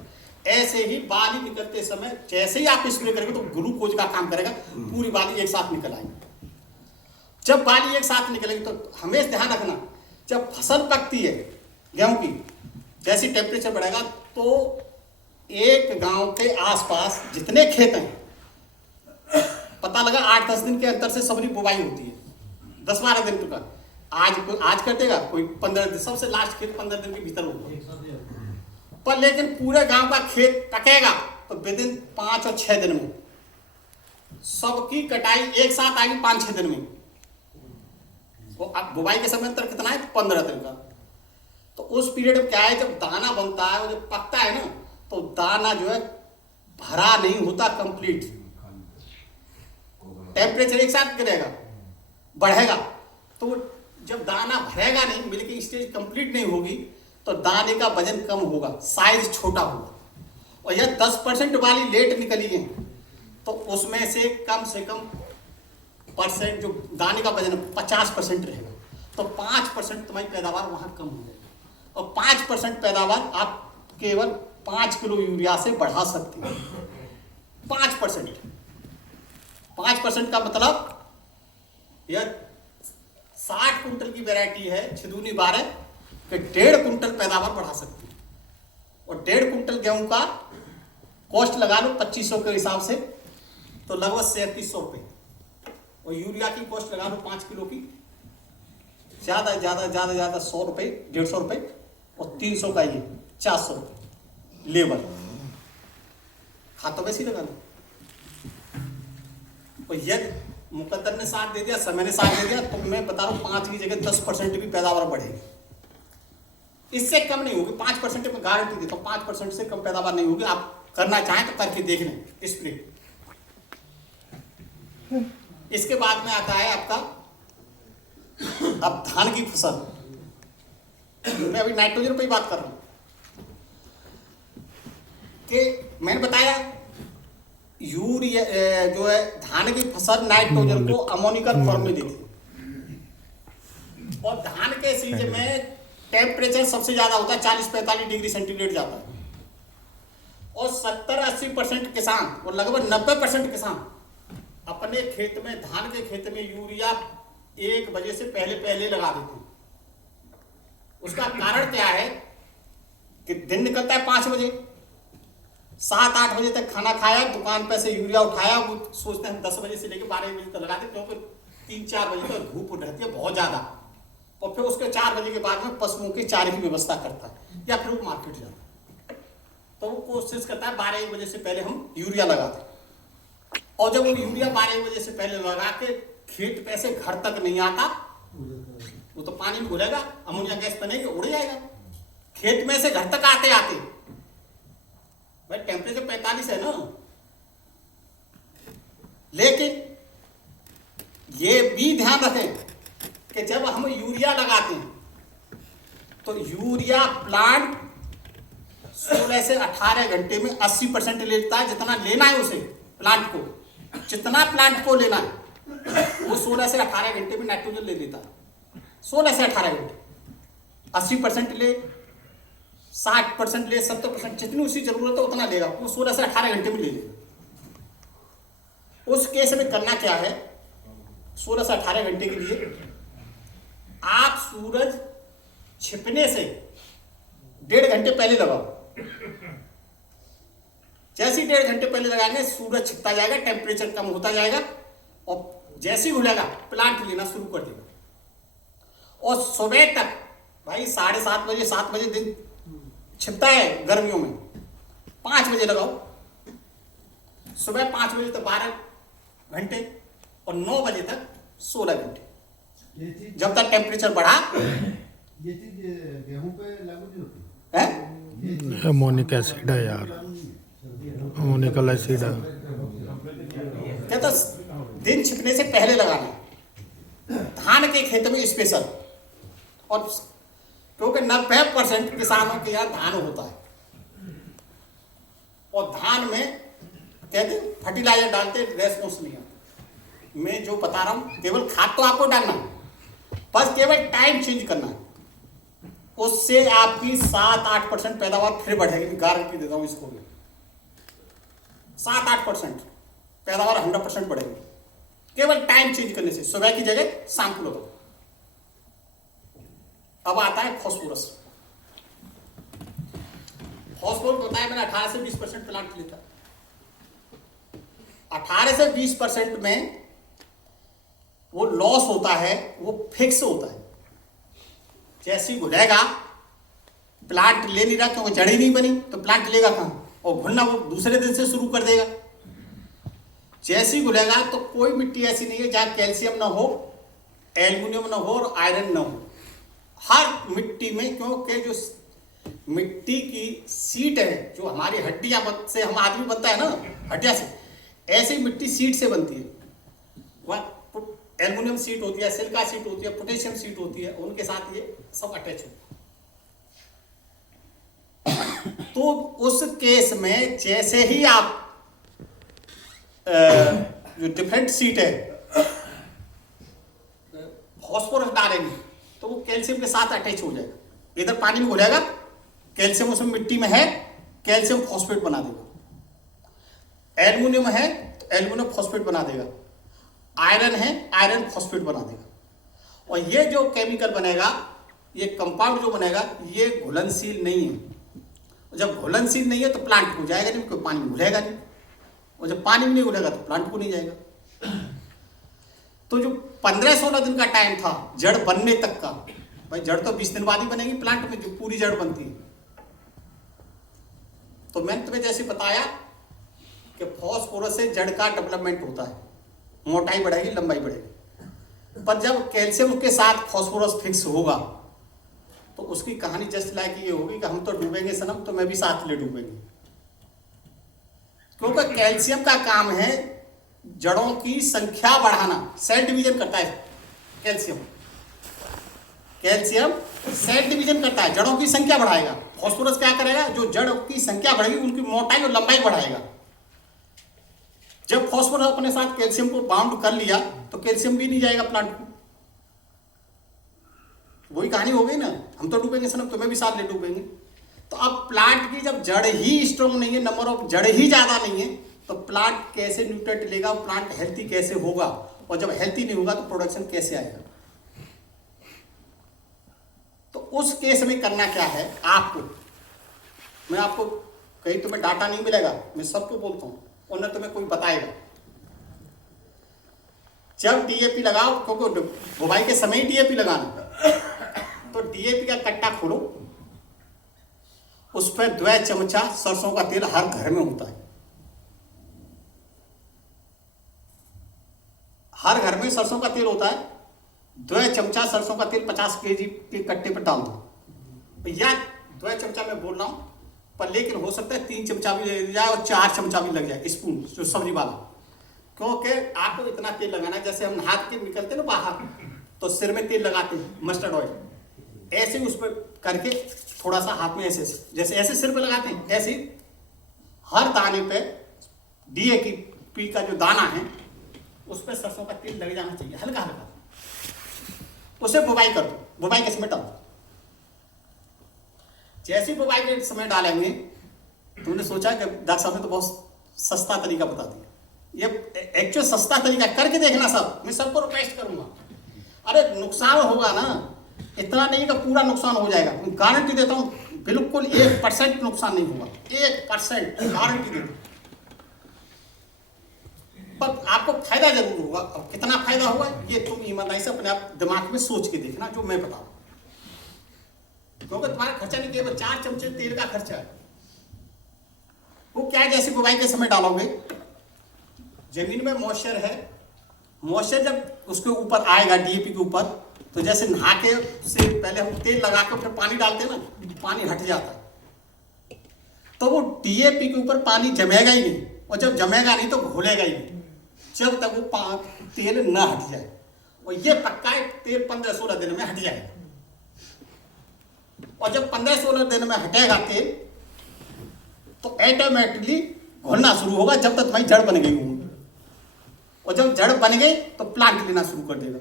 ऐसे ही बाली निकलते समय जैसे ही आप स्प्रे करेंगे तो ग्लूकोज का काम करेगा, पूरी बाली एक साथ निकल आएगी। जब बाली एक साथ निकलेगी तो हमेशा ध्यान रखना, जब फसल पकती है गेहूं की, जैसे टेम्परेचर बढ़ेगा तो एक गांव के आसपास जितने खेत हैं, पता लगा 8-10 दिन के अंतर से सबरी बुवाई होती है, 10-12 दिन का। आज कर देगा कोई 15 दिन, सबसे लास्ट खेत 15 दिन के भीतर होगा, पर लेकिन पूरे गांव का खेत पकेगा तो विदिन 5 और 6 दिन में सबकी कटाई एक साथ आएगी 5-6 दिन में। तो अब बुवाई के समय अंतर कितना है? 15 दिन का। तो उस पीरियड में क्या है, जब दाना बनता है और जब पकता है ना, तो दाना जो है भरा नहीं होता कंप्लीट, टेम्परेचर एक साथ गिरेगा, बढ़ेगा, तो जब दाना भरेगा नहीं, मिल्किंग स्टेज कंप्लीट नहीं होगी, तो दाने का वजन कम होगा, साइज छोटा होगा। और यह 10% वाली लेट निकली है तो उसमें से कम परसेंट जो दाने का वजन 50% रहेगा, तो 5% तुम्हारी पैदावार वहां कम हो जाएगी, और 5% पैदावार आप केवल 5 किलो यूरिया से बढ़ा सकते हैं। 5% का मतलब यह 60 कुंटल की वैरायटी है 6×2 कि 1.5 कुंटल पैदावार बढ़ा सकती है। और 1.5 कुंटल गेहूं का कॉस्ट लगा लो 2500 के हिसाब से, तो लगभग 3700 रुपये। और यूरिया की कॉस्ट लगा लो 5 किलो की, ज़्यादा 100 रुपये, 150 रुपये, और 300 का ये 400 रुपये लेबर, खातों वैसे ही लगा लो। और यदि मुकद्दर ने साथ दे दिया, समय ने साथ दे दिया, तो मैं बता रहा हूँ 5 की जगह 10% भी पैदावार बढ़ेगी, इससे कम नहीं होगी। 5% में गारंटी देता हूँ, 5% से कम पैदावार नहीं होगी। आप करना चाहें तो करके देख लें स्प्रे। इसके बाद में आता है आपका अब धान की फसल। मैं अभी नाइट्रोजन पे ही बात कर रहा हूं कि मैंने बताया यूरिया जो है धान की फसल नाइट्रोजन को अमोनिकल फॉर्म में देती है। और धान के सीजन में टेम्परेचर सबसे ज्यादा होता है, 40-45 डिग्री सेंटीग्रेड जाता है। और 70-80% किसान और लगभग 90% किसान अपने खेत में, धान के खेत में यूरिया 1 बजे से पहले लगा देते हैं। उसका कारण क्या है कि दिन निकलता है 5 बजे, 7-8 बजे तक खाना खाया, दुकान पे से यूरिया उठाया, वो सोचते हैं 10 बजे से लेकर 12 बजे तक लगा देते, क्योंकि 3-4 बजे तक धूप रहती है बहुत ज्यादा। और फिर उसके 4 बजे के बाद में पशुओं के चारे की व्यवस्था करता है, या फिर वो मार्केट जाता है, तो वो कोशिश करता है 12-1 बजे से पहले हम यूरिया लगा दें। और जब वो यूरिया 12 बजे से पहले लगा के खेत पे से घर तक नहीं आता, वो तो पानी में घुलेगा, अमोनिया गैस बनेगी, उड़ जाएगा। खेत में से घर तक आते आते भाई टेम्परेचर 45 है ना। लेकिन ये भी ध्यान रखें कि जब हम यूरिया लगाते हैं तो यूरिया प्लांट 16 से 18 घंटे में 80% लेता है, जितना लेना है उसे प्लांट को, जितना प्लांट को लेना है वो 16 से 18 घंटे में नाइट्रोजन ले लेता है। 16 से 18 घंटे 80% ले, 60% ले, 70%, जितनी उसी जरूरत है उतना लेगा, वो 16 से 18 घंटे में ले लेगा। उस केस में करना क्या है, 16 से 18 घंटे के लिए आप सूरज छिपने से 1.5 घंटे पहले लगाओ। जैसे ही 1.5 घंटे पहले लगाएंगे सूरज छिपता जाएगा, टेम्परेचर कम होता जाएगा, और जैसे ही खुलेगा प्लांट लेना शुरू कर देगा। और सुबह तक भाई 7:30 बजे 7 बजे दिन छिपता है गर्मियों में, 5 बजे लगाओ, सुबह 5 बजे तक 12 घंटे, और 9 बजे तक 16 घंटे, जब तक टेम्परेचर बढ़ा। ये चीज गेहूं पे लागू नहीं होती है अमोनिक एसिड है यार, अमोनिकल एसिड है। क्या तो दिन छिपने से पहले लगाना है धान के खेत में स्पेशल। और क्योंकि 90% किसानों के यहाँ धान होता है, और धान में कहते फर्टिलाइजर डालते, रेस्पॉन्स नहीं आता। मैं जो बता रहा हूँ केवल खाद तो आपको डालना है, बस केवल टाइम चेंज करना है, उससे आपकी 7-8% पैदावार फिर बढ़ेगी। गारंटी देता हूँ इसको भी, 7-8% पैदावार 100% बढ़ेगी, केवल टाइम चेंज करने से। सुबह की जगह शाम को लगाओ। अब आता है फॉस्फोरस। फॉस्फोरस बताया मैंने 18 से 20% प्लांट लेता है। 18 से 20% में वो लॉस होता है, वो फिक्स होता है। जैसे ही घुलेगा, प्लांट ले नहीं रहा क्योंकि जड़ ही नहीं बनी, तो प्लांट लेगा कहाँ, और घुलना वो दूसरे दिन से शुरू कर देगा। जैसे ही घुलेगा तो कोई मिट्टी ऐसी नहीं है जहाँ कैल्शियम ना हो, एल्युमिनियम ना हो और आयरन ना हो। हर मिट्टी में, क्योंकि जो मिट्टी की सीट है, जो हमारी हड्डियां से हम आदमी बनता है ना, हड्डियां से, ऐसी मिट्टी सीट से बनती है। वहाँ एल्युमिनियम सीट होती है, सिलिका सीट होती है, पोटेशियम सीट होती है, उनके साथ ये सब अटैच होता है। तो उस केस में जैसे ही आप जो डिफरेंट सीट है फॉस्फोरस डालेंगे तो वो कैल्शियम के साथ अटैच हो जाएगा। इधर पानी में घुलेगा, कैल्शियम उसमें मिट्टी में है, कैल्शियम फॉस्फेट बना देगा। एल्युमिनियम है तो एल्युमिनियम फॉस्फेट बना देगा। आयरन है, आयरन फॉस्फेट बना देगा। और ये जो केमिकल बनेगा, ये कंपाउंड जो बनेगा, ये घुलनशील नहीं है। जब घुलनशील नहीं है तो प्लांट को जाएगा नहीं, क्योंकि पानी में घुलेगा नहीं, और जब पानी में नहीं घुलेगा तो प्लांट को नहीं जाएगा। तो जो 15-16 दिन का टाइम था जड़ बनने तक का, भाई जड़ तो 20 दिन बाद ही बनेगी प्लांट में, जो पूरी जड़ बनती है। तो मैंने तुम्हें जैसे बताया कि फॉस्फोरस से जड़ का डेवलपमेंट होता है, मोटाई बढ़ेगी, लंबाई बढ़ेगी। पर जब कैल्शियम के साथ फॉस्फोरस फिक्स होगा तो उसकी कहानी जस्ट लाइक ये होगी कि हम तो डूबेंगे सनम, तो मैं भी साथ ले डूबेंगे। क्योंकि कैल्शियम का काम है जड़ों की संख्या बढ़ाना, सेल डिवीजन करता है कैल्शियम। कैल्शियम सेल डिवीजन करता है, जड़ों की संख्या बढ़ाएगा। फॉस्फोरस क्या करेगा, जो जड़ की संख्या बढ़ेगी उनकी मोटाई और लंबाई बढ़ाएगा। जब फॉस्फोरस अपने साथ कैल्शियम को बाउंड कर लिया तो कैल्शियम भी नहीं जाएगा प्लांट को। वही कहानी हो गई ना, हम तो डूबेंगे सनम, तुम्हें भी साथ ले डूबेंगे। तो अब प्लांट की जब जड़ ही स्ट्रॉन्ग नहीं है, नंबर ऑफ जड़ ही ज्यादा नहीं है, तो प्लांट कैसे न्यूट्रिएंट लेगा, प्लांट हेल्थी कैसे होगा, और जब हेल्थी नहीं होगा तो प्रोडक्शन कैसे आएगा। तो उस केस में करना क्या है आपको, मैं आपको कहीं तुम्हें डाटा नहीं मिलेगा, मैं सबको बोलता हूं, और न तुम्हें कोई बताएगा। जब डीएपी लगाओ, क्योंकि बुवाई के समय ही डीएपी लगाना, तो डीएपी का कट्टा खोलो, उस पर 2 चमचा सरसों का तेल, हर घर में होता है, हर घर में सरसों का तेल होता है। 2 चमचा सरसों का तेल 50 केजी के कट्टे पर डाल दो, या 2 चमचा मैं बोल रहा हूं, पर लेकिन हो सकता है 3 चमचा भी लग जाए और 4 चमचा भी लग जाए, स्पून जो सब्जी वाला। क्योंकि आपको इतना तेल लगाना है, जैसे हम नहा के निकलते ना बाहर तो सिर में तेल लगाते हैं, मस्टर्ड ऑयल, ऐसे उस पर करके थोड़ा सा हाथ में ऐसे जैसे ऐसे सिर पे लगाते हैं, ऐसे हर दाने पे डीएपी का जो दाना है उस पर सरसों का तेल लग जाना चाहिए, हल्का हल्का। उसे बुवाई कर दो, बुवाई के समय डाल दो। जैसी बुवाई के समय डालेंगे, तुमने सोचा कि डॉक्टर साहब ने तो बहुत सस्ता तरीका बता दिया। ये एक्चुअल सस्ता तरीका करके देखना, सब मैं सबको रिक्वेस्ट करूंगा। अरे नुकसान होगा ना, इतना नहीं कि पूरा नुकसान हो जाएगा, गारंटी देता हूं, बिल्कुल 1% नुकसान नहीं होगा, 1% गारंटी देता हूं। पर आपको फायदा जरूर होगा। अब कितना फायदा होगा ये तुम ईमानदारी से अपने आप दिमाग में सोच के देखना, जो मैं बताऊं, क्योंकि तुम्हारा खर्चा नहीं, केवल 4 चमचे तेल का खर्चा है। वो क्या है, जैसे बुवाई के समय डालोगे, जमीन में मॉइस्चर है, मॉइस्चर जब उसके ऊपर आएगा डीएपी के ऊपर, तो जैसे नहा के से पहले हम तेल लगा के फिर पानी डालते हैं ना, पानी हट जाता है, तो वो डीएपी के ऊपर पानी जमेगा ही नहीं, और जब जमेगा नहीं तो घुलेगा ही नहीं, जब तक वो तेल ना हट जाए। और ये पक्का है, तेल 15-16 दिन में हट जाएगा। और जब 15-16 दिन में हटेगा तेल, तो ऑटोमेटिकली घुलना शुरू होगा, जब तक तुम्हारी जड़ बन गई। और जब जड़ बन गई तो प्लांट लेना शुरू कर देगा।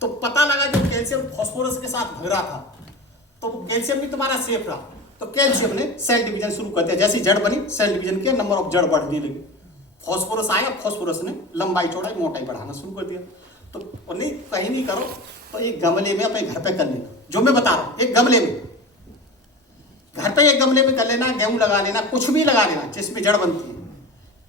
तो पता लगा जो कैल्शियम फॉस्फोरस के साथ भग रहा था, तो वो कैल्शियम भी तुम्हारा सेफ रहा, तो कैल्शियम ने सेल डिवीजन शुरू कर दिया। जैसी जड़ बनी, सेल डिवीजन किया, नंबर ऑफ जड़ बढ़ने लगी। फॉस्फोरस आया, फॉस्फोरस ने लंबाई चौड़ाई मोटाई बढ़ाना शुरू कर दिया। तो नहीं, कहीं नहीं करो तो एक गमले में अपने घर पे कर लेना, जो मैं बता रहा हूँ, एक गमले में, घर पे एक गमले में कर लेना, गेहूं लगा लेना, कुछ भी लगा लेना जिसमें जड़ बनती है।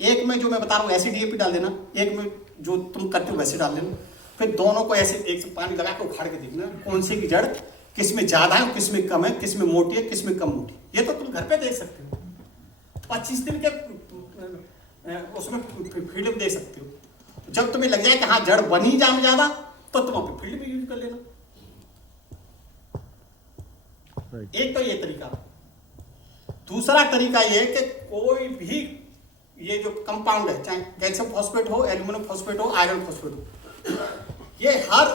एक में जो मैं बता रहा हूँ ऐसी डीएपी डाल देना, एक में जो तुम करते हो वैसे डाल लेना। फिर दोनों को ऐसे एक से पानी लगा के उखाड़ के देखना कौन सी की जड़ किस में ज्यादा है, किस में कम है, किस में मोटी है, किस में कम मोटी। ये तो तुम घर पे देख सकते हो, 25 दिन के उसमें फील्ड में दे सकते हो। जब तुम्हें लग जाए कि हाँ जड़ बनी जाम ज्यादा, तो तुम अपने फील्ड में यूज कर लेना। एक तो ये तरीका। दूसरा तरीका ये है कि कोई भी ये जो कंपाउंड है, चाहे कैल्शियम फॉस्फेट हो, एल्यूमिनियम फॉस्फेट हो, आयरन फॉस्फेट हो, ये हर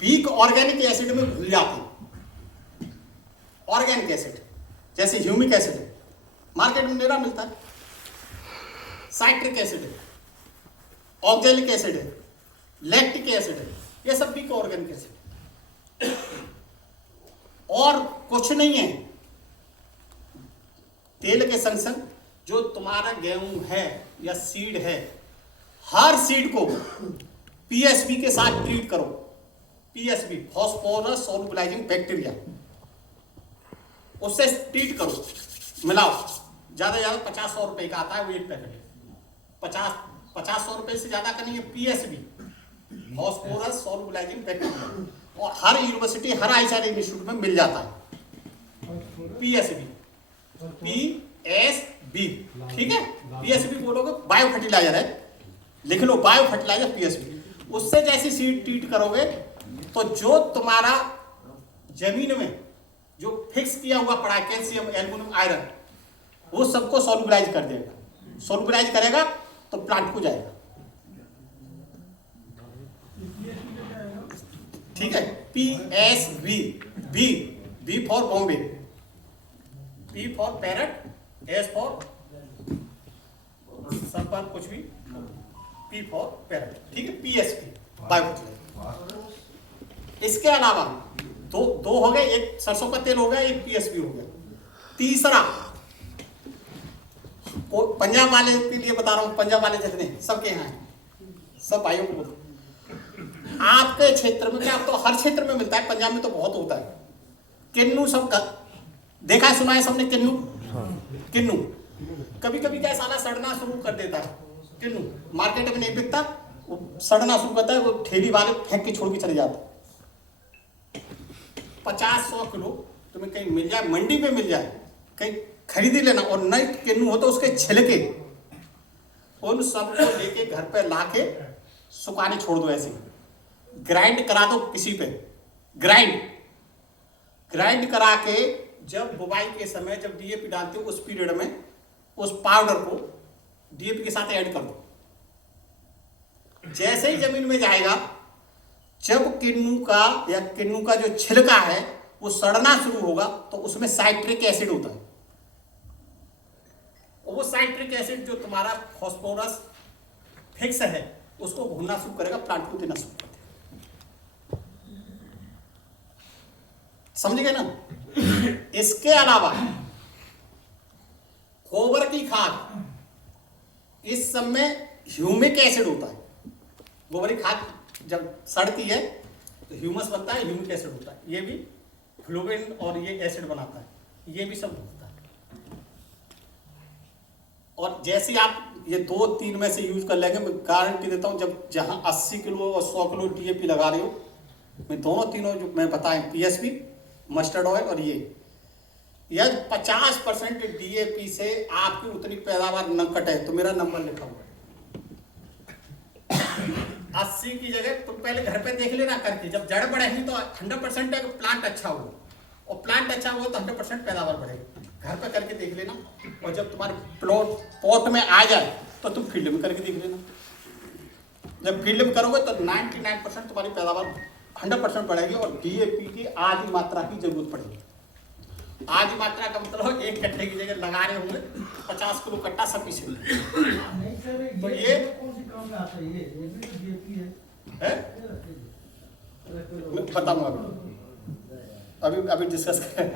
वीक ऑर्गेनिक एसिड में घुल जाते हैं। ऑर्गेनिक एसिड जैसे ह्यूमिक एसिड है, मार्केट में मेरा मिलता है, साइट्रिक एसिड है, ऑक्जेलिक एसिड है, लैक्टिक एसिड है, ये सब वीक ऑर्गेनिक एसिड और कुछ नहीं है। तेल के संग संग जो तुम्हारा गेहूं है या सीड है, हर सीड को पीएसबी के साथ ट्रीट करो। पीएसबी, फॉस्फोरस सोलुबलाइजिंग बैक्टीरिया, उससे ट्रीट करो, मिलाओ। ज्यादा ज्यादा 50-100 रुपए का आता है वो एक पैकेट, 50-100 रुपए से ज्यादा का नहीं है। पीएसबी, फॉस्फोरस सोलुबलाइजिंग बैक्टीरिया, और हर यूनिवर्सिटी, हर आईसीआर इंस्टीट्यूट में मिल जाता है पीएसबी, पीएसबी, ठीक है। पीएसबी बोलोगे, बायो फर्टिलाइजर है, लिख लो बायो फर्टिलाइजर पीएसबी। उससे जैसी सीड ट्रीट करोगे तो जो तुम्हारा जमीन में जो फिक्स किया हुआ पड़ा है कैल्शियम, एल्यूमिनियम, आयरन, वो सबको सोलुबलाइज कर देगा। सोलुबलाइज करेगा तो प्लांट को जाएगा, ठीक है। PSB, B, B for Bombay, P for parrot, S for सब पर कुछ भी, पी फॉर पैरट, ठीक है। PSP bio. इसके अलावा दो हो गए, एक सरसों का तेल हो गया, एक पीएसपी हो गया। तीसरा पंजाब वाले के लिए बता रहा हूं, पंजाब वाले जितने सबके यहाँ है, सब भाइयों को। आपके क्षेत्र में क्या, तो हर क्षेत्र में मिलता है, पंजाब में तो बहुत होता है। किन्नू सब देखा है, सुना है सबने, किन्नू। किन्नू कभी कभी क्या साला सड़ना शुरू कर देता है। किन्नू मार्केट में नहीं बिकता, वो सड़ना शुरू करता है, वो ठेली वाले फेंक के छोड़ के चले जाते। 50-100 किलो तुम्हें कहीं मिल जाए, मंडी में मिल जाए, कहीं खरीद ही लेना। और नई किन्नू हो तो उसके छिलके, उन सबको लेके घर पे लाके सुखाने छोड़ दो। ऐसे ग्राइंड करा दो किसी पे, ग्राइंड करा के जब बुवाई के समय जब डीएपी डालते हो उस पीरियड में उस पाउडर को डीएपी के साथ ऐड कर दो। जैसे ही जमीन में जाएगा, जब किन्नू का जो छिलका है वो सड़ना शुरू होगा, तो उसमें साइट्रिक एसिड होता है। और वो साइट्रिक एसिड जो तुम्हारा फॉस्फोरस फिक्स है उसको घूमना शुरू करेगा, प्लांट को देना शुरू कर देगा। समझ गए ना। इसके अलावा गोबर की खाद, इस सब में ह्यूमिक एसिड होता है। गोबर की खाद जब सड़ती है तो ह्यूमस बनता है, ह्यूमिक एसिड होता है। ये भी फ्लोवेन और ये एसिड बनाता है, ये भी सब होता है। और जैसे आप ये 2-3 में से यूज कर लेंगे, मैं गारंटी देता हूं, जब जहां 80 किलो और 100 किलो डीएपी लगा रहे हो, मैं तीनों जो मैं बताएं, पीएसपी, मस्टर्ड ऑयल और ये 50% डीएपी से आपकी उतनी पैदावार न कटे, तो मेरा नंबर लिखा हुआ है। 80 की जगह तुम पहले घर पे देख लेना करके, जब जड़ बढ़ेगी तो 100% है कि प्लांट अच्छा हो, और प्लांट अच्छा हुआ तो 100% पैदावार बढ़ेगी। घर पे करके देख लेना, और जब तुम्हारे पॉट में आ जाए तो तुम फील्ड में करके देख लेना। जब फील्ड में करोगे तो 99% तुम्हारी पैदावार 100% बढ़ेगी, और डीएपी की आधी मात्रा की जरूरत पड़ेगी। आधी मात्रा का मतलब 1 कट्टे की जगह लगा रहे होंगे 50 किलो कट्टा सफिशिएंट। तो ये बताऊंगा, अभी डिस्कस करें।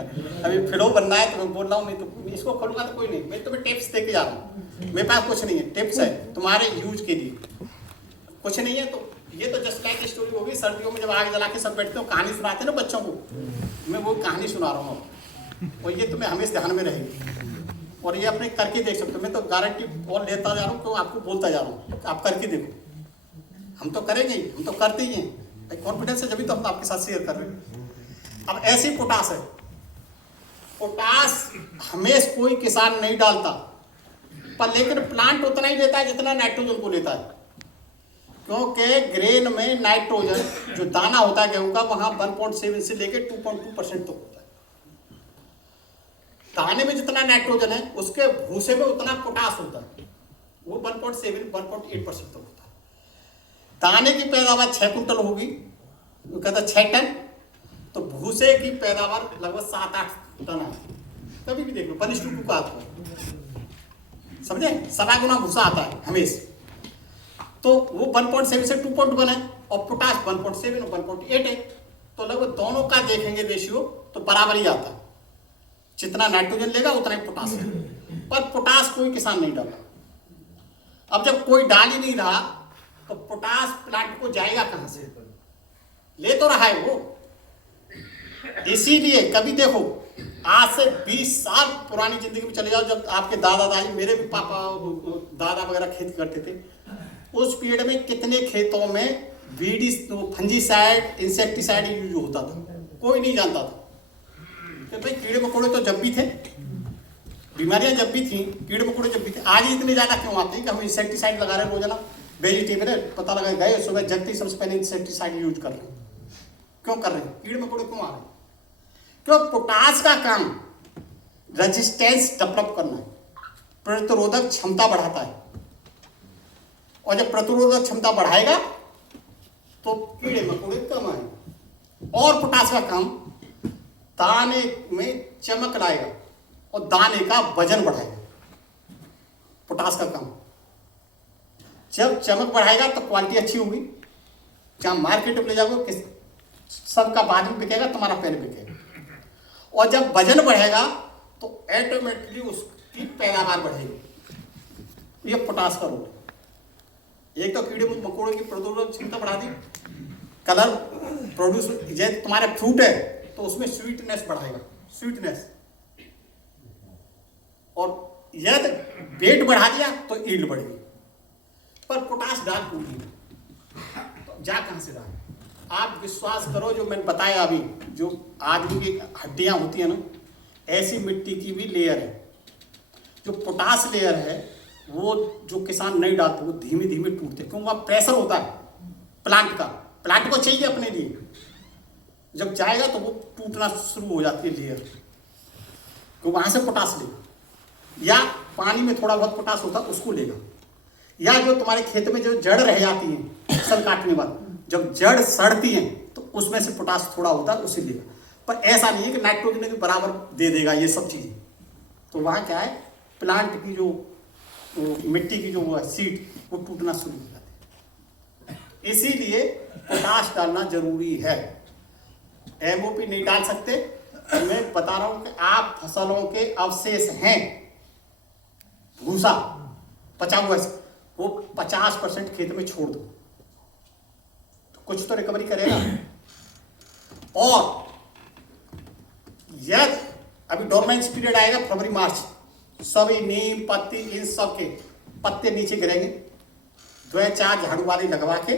अभी फिरो बनना है तो मैं बोल रहा हूँ, नहीं तो इसको खोलूंगा तो कोई नहीं। मैं तुम्हें टिप्स दे के जा रहा हूँ, मेरे पास कुछ नहीं है, टिप्स है तुम्हारे यूज के लिए, कुछ नहीं है। तो ये तो जस्ट लाइक स्टोरी होगी। सर्दियों में जब आग जला के सब बैठते हो, कहानी सुनाते ना बच्चों को, मैं वो कहानी सुना रहा हूँ, और ये तुम्हें हमेशा ध्यान में रहेगी। और ये अपने करके देख सकते हो। मैं तो गारंटी और लेता जा रहा हूँ, तो आपको बोलता जा रहा हूँ, आप करके देखो। हम तो करेंगे ही, हम तो करते ही हैं, कॉन्फिडेंस है, जब तो हम आपके साथ शेयर कर रहे हैं। अब ऐसी पोटास है, पोटास हमेशा कोई किसान नहीं डालता, पर लेकिन प्लांट उतना ही लेता है जितना नाइट्रोजन को लेता है, क्योंकि ग्रेन में नाइट्रोजन जो दाना होता है गेहूं का वहां 1.7 से लेकर 2.2% तक होता है। दाने में जितना नाइट्रोजन है उसके भूसे में उतना पोटास होता है, वो 1.7-1.8% तक होता है। दाने की पैदावार 6 कुंटल होगी, वो कहता 6 टन, तो भूसे की पैदावार लगभग 7-8 टन है। कभी भी देख लो 1:2 का आता है, समझे, 7 गुना भूसा आता है हमेशा। तो वो 1.7 से 2.1 है और पोटास 1.7 और 1.8 है, तो लगभग दोनों का देखेंगे रेशियो तो बराबर ही आता है, जितना नाइट्रोजन लेगा उतना ही पोटास है। पर पोटास कोई किसान नहीं डाला। अब जब कोई डाल ही नहीं रहा तो पोटास प्लांट को जाएगा कहां से? ले तो रहा है वो। इसीलिए कभी देखो, आज से 20 साल पुरानी जिंदगी में चले जाओ, जब आपके दादा दादी, मेरे भी पापा दादा वगैरह खेती करते थे, उस पीरियड में कितने खेतों में वीडी फंजीसाइड इंसेक्टिसाइड यूज होता था, कोई नहीं जानता था। तो भाई कीड़े मकोड़े तो जब भी थे, बीमारियां जब भी थी, कीड़े मकोड़े जब भी थे, आज इतने ज्यादा क्यों आते हैं कि हम इंसेक्टिसाइड लगा रहे हैं रोजाना। वेजिटेबल है, पता लगा गए सुबह जगते ही सबसे पहले इंसेक्टिसाइड यूज कर रहे हैं। क्यों कर रहे हैं? कीड़े मकोड़े क्यों आ रहे हैं? क्यों? पोटास का काम रेजिस्टेंस डेवलप करना है, प्रतिरोधक क्षमता बढ़ाता है, और जब प्रतिरोधक क्षमता बढ़ाएगा तो कीड़े मकोड़े कम आएंगे। और पोटास का काम दाने में चमक लाएगा और दाने का वजन बढ़ाएगा। पोटास का काम, जब चमक बढ़ाएगा तो क्वालिटी अच्छी होगी, जहां मार्केट में ले जाओगे सबका बाद में बिकेगा, तुम्हारा पहले बिकेगा। और जब वजन बढ़ेगा तो ऑटोमेटिकली उसकी पैदावार बढ़ेगी। ये पोटास का रोल है। एक तो कीड़े मकोड़े की प्रतिरोधक क्षमता बढ़ा दी, कलर प्रोड्यूस, जैसे तुम्हारे फ्रूट है तो उसमें स्वीटनेस बढ़ाएगा, स्वीटनेस। और यदि वेट बढ़ा दिया तो ईल्ड बढ़ेगी। पर पोटास डाल क्यों नहीं? तो जा कहां से डाल? आप विश्वास करो, जो मैंने बताया अभी, जो आदमी की हड्डियां होती है ना, ऐसी मिट्टी की भी लेयर है। जो पोटास लेयर है वो जो किसान नहीं डालते वो धीमे धीमे टूटते, क्योंकि वहाँ प्रेशर होता है प्लांट का, प्लांट को चाहिए अपने लिए। जब जाएगा तो वो टूटना शुरू हो जाती है लेयर, तो वहां से पोटास लेगा, या पानी में थोड़ा बहुत पोटास होता है उसको लेगा, या जो तुम्हारे खेत में जो जड़ रह जाती है फसल काटने बाद, जब जड़ सड़ती हैं तो उसमें से पोटास थोड़ा होता है उसे लेगा। पर ऐसा नहीं है कि नाइट्रोजन के बराबर दे देगा ये सब चीजें। तो वहाँ क्या है, प्लांट की जो मिट्टी की जो सीड वो टूटना शुरू हो जाती है। इसीलिए पोटास डालना जरूरी है। एमओपी नहीं डाल सकते। मैं बता रहा हूं कि आप फसलों के अवशेष हैं, भूसा पचा हुआ, वो 50% खेत में छोड़ दो तो कुछ तो रिकवरी करेगा। और यदि अभी डोरमेंस पीरियड आएगा फरवरी मार्च, सभी नीम पत्ती इन सब के पत्ते नीचे गिरेंगे, 2-4 झाड़ू वाली लगवा के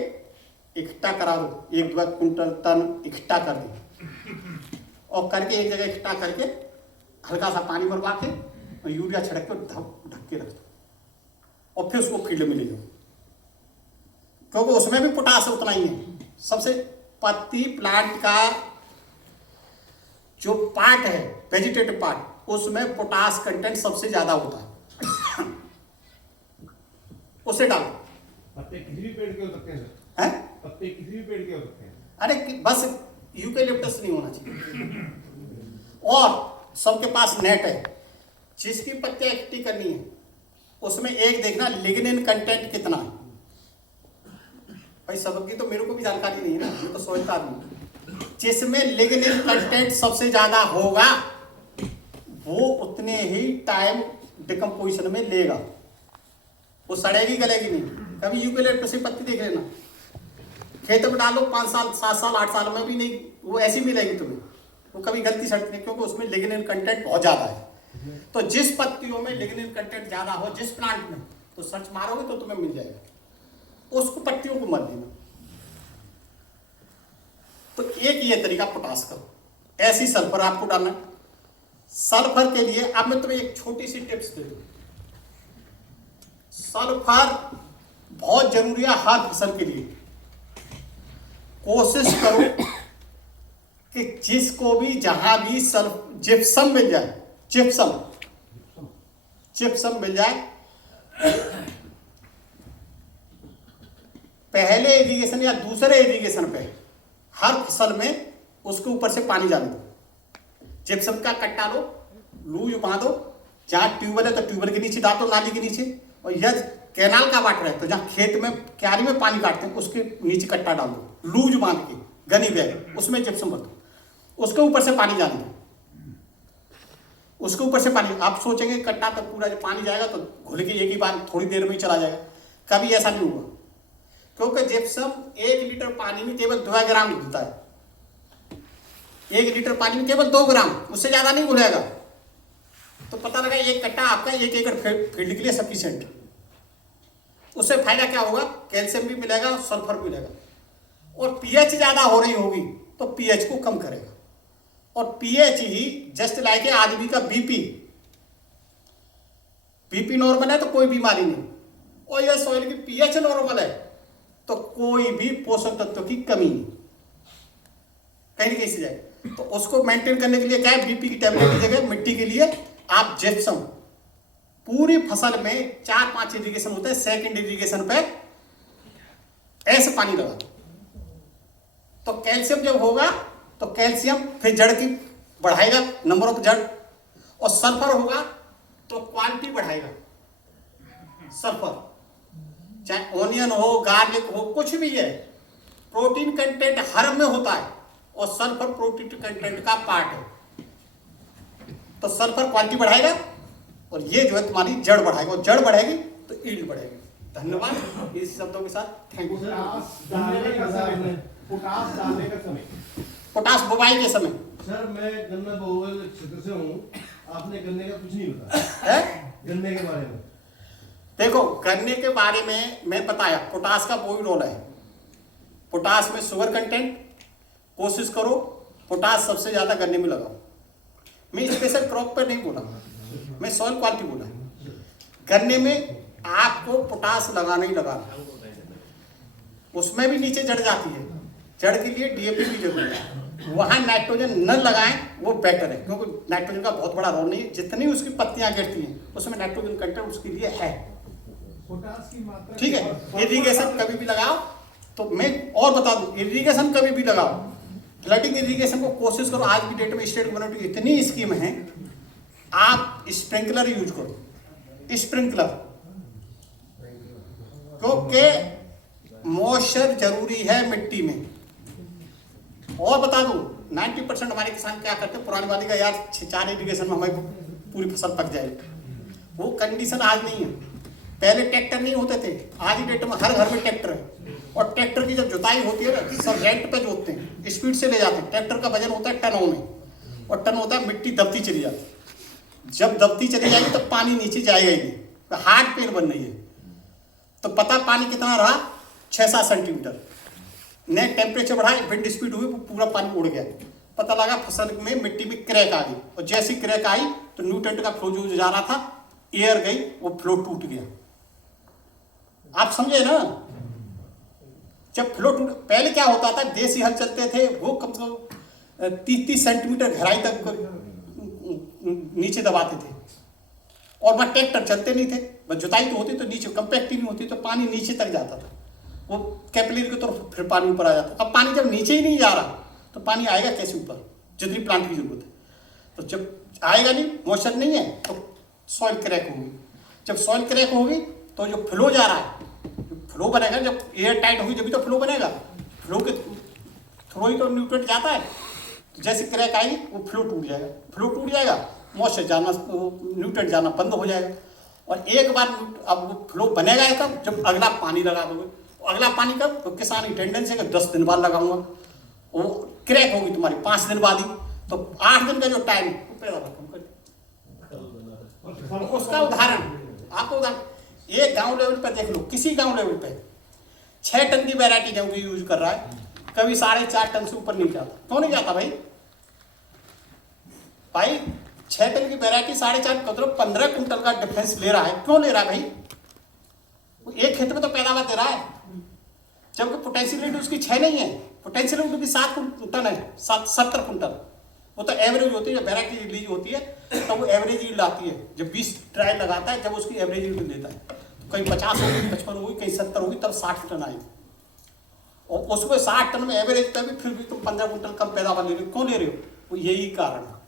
इकट्ठा करा दो, 1-2 कुंटल टन इकट्ठा कर दो, और करके एक जगह इकट्ठा करके हल्का सा पानी भरवा के और यूरिया छिड़क के ढक के रख दो, और फिर उसको फील्ड में ले जाओ, क्योंकि उसमें भी पोटास उतना ही है। सबसे पत्ती प्लांट का जो पार्ट है, वेजिटेटिव पार्ट, उसमें पोटास कंटेंट सबसे ज्यादा होता है। उसे डालो। पत्ते किसी भी पेड़ के हो सकते हैं? पत्ते किसी भी पेड़ के हो सकते हैं? अरे बस यूकेलिप्टस नहीं होना चाहिए। और सबके पास नेट है, जिसकी पत्तियां इकट्ठी करनी है उसमें एक देखना लिग्निन कंटेंट कितना है। भाई सबकी तो मेरे को भी जानकारी नहीं है ना, मैं तो सोचता आदमी। जिसमें लिग्निन कंटेंट सबसे ज्यादा होगा वो उतने ही टाइम डिकम्पोजिशन में लेगा, वो सड़ेगी गलेगी नहीं। कभी यूकेलिप्टस से पत्ती देख लेना, खेत में डालो 5 साल 7 साल 8 साल में भी नहीं, वो ऐसी मिलेगी तुम्हें, वो कभी गलती सड़ती नहीं, क्योंकि उसमें लिग्निन कंटेंट बहुत ज्यादा है। तो जिस पत्तियों में लिग्निन कंटेंट ज्यादा हो, जिस प्लांट में, तो सर्च मारोगे तो तुम्हें मिल जाएगा, उसको पत्तियों को मत देना। तो एक ये तरीका पोटास का। ऐसी सल्फर आपको डालना है। सल्फर के लिए अब मैं तुम्हें एक छोटी सी टिप्स दे दूं। सल्फर बहुत जरूरी है हर फसल के लिए। कोशिश करो कि जिसको भी जहां भी जिप्सम मिल जाए, जिप्सम मिल जाए, पहले इरिगेशन या दूसरे इरिगेशन पे हर फसल में उसके ऊपर से पानी डाल दो। जिप्सम का कट्टा लो, लूज बांधो, जहां ट्यूबवेल है तो ट्यूबवेल के नीचे डाल दो, नाली के नीचे, और यदि कैनाल का वाटर है तो जहां खेत में क्यारी में पानी काटते हैं उसके नीचे कट्टा डाल दो, लूज बांध के, गनी बैग, उसमें जिप्सम भर दो, उसके ऊपर से पानी डाल दो। उसके ऊपर से पानी, आप सोचेंगे कट्टा तक पूरा जब पानी जाएगा तो घुल के एक ही बार थोड़ी देर में ही चला जाएगा, कभी ऐसा नहीं हुआ, क्योंकि जिप्सम 1 लीटर पानी में केवल 2 ग्राम घुलता है। 1 लीटर पानी में केवल 2 ग्राम, उससे ज्यादा नहीं घुलेगा। तो पता लगा एक कट्टा आपका 1 एकड़ फील्ड के लिए सफिशिएंट। उससे फायदा क्या होगा, कैल्शियम भी मिलेगा, सल्फर भी मिलेगा, और पीएच ज्यादा हो रही होगी तो पीएच को कम करेगा। और पीएच ही जस्ट लाइक आदमी का बीपी नॉर्मल है तो कोई बीमारी नहीं, और यह सॉइल की पीएच नॉर्मल है तो कोई भी पोषक तत्व की कमी नहीं, कहीं कहीं से जाए। तो उसको मेंटेन करने के लिए क्या है, बीपी की टेबलेट की जगह मिट्टी के लिए आप जिप्सम पूरी फसल में 4-5 इरिगेशन होते हैं, सेकंड इरिगेशन पे ऐसे पानी लगा दो। तो कैल्शियम जब होगा तो कैल्शियम फिर जड़ की बढ़ाएगा, नंबर ऑफ जड़, और सल्फर होगा तो क्वालिटी बढ़ाएगा। सल्फर चाहे ओनियन हो, गार्लिक हो, कुछ भी है, प्रोटीन कंटेंट हर में होता है, और सल्फर प्रोटीन कंटेंट का पार्ट है। तो सल्फर क्वालिटी बढ़ाएगा और ये जो है तुम्हारी जड़ बढ़ाएगा, और जड़ बढ़ेगी तो ईल्ड बढ़ेगी। धन्यवाद इस शब्दों के साथ, थैंक यू। पोटास डालने का समय। पोटास बुवाई के समय। सर मैं गन्ना बहुल क्षेत्र से हूँ, आपने गन्ने का कुछ नहीं बताया है गन्ने के बारे में। देखो, गन्ने के बारे में मैं बताया, पोटास का वही रोल है। पोटास में शुगर कंटेंट, कोशिश करो पोटास सबसे ज्यादा गन्ने में लगाओ। मैं स्पेशल क्रॉप पर नहीं बोला, मैं सॉइल क्वालिटी बोला। गन्ने में आपको पोटास लगाना ही लगाना, उसमें भी नीचे जड़ जाती है, जड़ के लिए डीएपी भी जरूरी है। वहां नाइट्रोजन न लगाएं वो बेटर है, क्योंकि नाइट्रोजन का बहुत बड़ा रोल नहीं है। जितनी उसकी पत्तियां गिरती हैं उसमें नाइट्रोजन कंटेंट उसके लिए है, ठीक है। इरिगेशन कभी भी लगाओ, तो मैं और बता दूं, इरिगेशन कभी भी लगाओ, फ्लडिंग इरिगेशन को कोशिश करो। आज की डेट में स्टेट गवर्नमेंट की इतनी स्कीम है, आप स्प्रिंकलर यूज करो, स्प्रिंकलर, क्योंकि मॉइस्चर जरूरी है मिट्टी में। और बता दूं, 90% हमारे किसान क्या करते हैं, पुरानी वाली का यार 4 इरिगेशन में हमारी पूरी फसल पक जाएगी। वो कंडीशन आज नहीं है। पहले ट्रैक्टर नहीं होते थे, आज की डेट में हर घर में ट्रैक्टर है, और ट्रैक्टर की जब जुताई होती है ना, सब रेंट पे जोतते हैं, स्पीड से ले जाते हैं। ट्रैक्टर का वजन होता है टनों में, और टन होता है मिट्टी दबती चली जाती है। जब दबती चली जाएगी तो पानी नीचे जाएगा ही नहीं, तो हार्ड पेन बन रही है। तो पता पानी कितना रहा, 6-7 सेंटीमीटर। नेट टेम्परेचर बढ़ा, विंड स्पीड हुई, पूरा पानी उड़ गया। पता लगा फसल में मिट्टी में क्रैक आ गई, और जैसी क्रैक आई तो न्यूट्रेंट का फ्लो जो जा रहा था, एयर गई, वो फ्लो टूट गया। आप समझे ना, जब फ्लो टूट, पहले क्या होता था, देसी हल चलते थे, वो कम से कम 30-30 सेंटीमीटर गहराई तक नीचे दबाते थे, और वह ट्रैक्टर चलते नहीं थे, बस जुताई तो होती तो नीचे कंपैक्टिंग नहीं होती, तो पानी नीचे तक जाता था, वो कैपिलरी की तरफ फिर पानी ऊपर आ जाता। अब पानी जब नीचे ही नहीं जा रहा तो पानी आएगा कैसे ऊपर, जितनी प्लांट की जरूरत है। तो जब आएगा नहीं, मॉइस्चर नहीं है, तो सॉइल क्रैक होगी। जब सॉइल क्रैक होगी तो जो फ्लो जा रहा है, फ्लो बनेगा, जब एयर टाइट होगी जब भी तो फ्लो बनेगा। फ्लो के थ्रू ही तो न्यूट्रेंट जाता है, तो जैसे क्रैक आएगी वो फ्लो टूट जाएगा। फ्लो टूट जाएगा, मॉइस्चर जाना, न्यूट्रेंट जाना बंद हो जाएगा। और एक बार अब वो फ्लो बनेगा कब, जब अगला पानी लगा दोगे। अगला पानी कब, तो किसान की टेंडेंसी है 10 दिन बाद लगाऊंगा, वो क्रैक होगी तुम्हारी 5 दिन बाद ही, तो 8 दिन का जो टाइम वो पैदावार कम कर। उसका उदाहरण आपको, एक गांव लेवल पर देख लो, किसी गांव लेवल पे 6 टन की वैरायटी गेहूं की यूज कर रहा है, कभी 4.5 टन से ऊपर नहीं जाता। क्यों नहीं जाता भाई? भाई 6 टन की वैरायटी 4.5 मतलब 15 कुंटल का डिफरेंस ले रहा है, क्यों ले रहा है भाई? वो एक खेत में तो पैदावार दे रहा है, जबकि पोटेंशियल उसकी 6 नहीं है, पोटेंशियल उसकी 7 टन है, 70 कुंटल। वो तो एवरेज होती है, जब वैरायटी रिलीज होती है तो वो एवरेज यील्ड आती है। जब 20 ट्रायल लगाता है जब उसकी एवरेज यील्ड देता है, तो कहीं 50 होगी, 55 होगी, कहीं 70 होगी, तब 60 टन आएगी। और उसमें 60 टन में एवरेज पे भी फिर भी तुम 15 कुंटल कम पैदावार ले रहे हो, क्यों ले रहे हो? वो यही कारण है।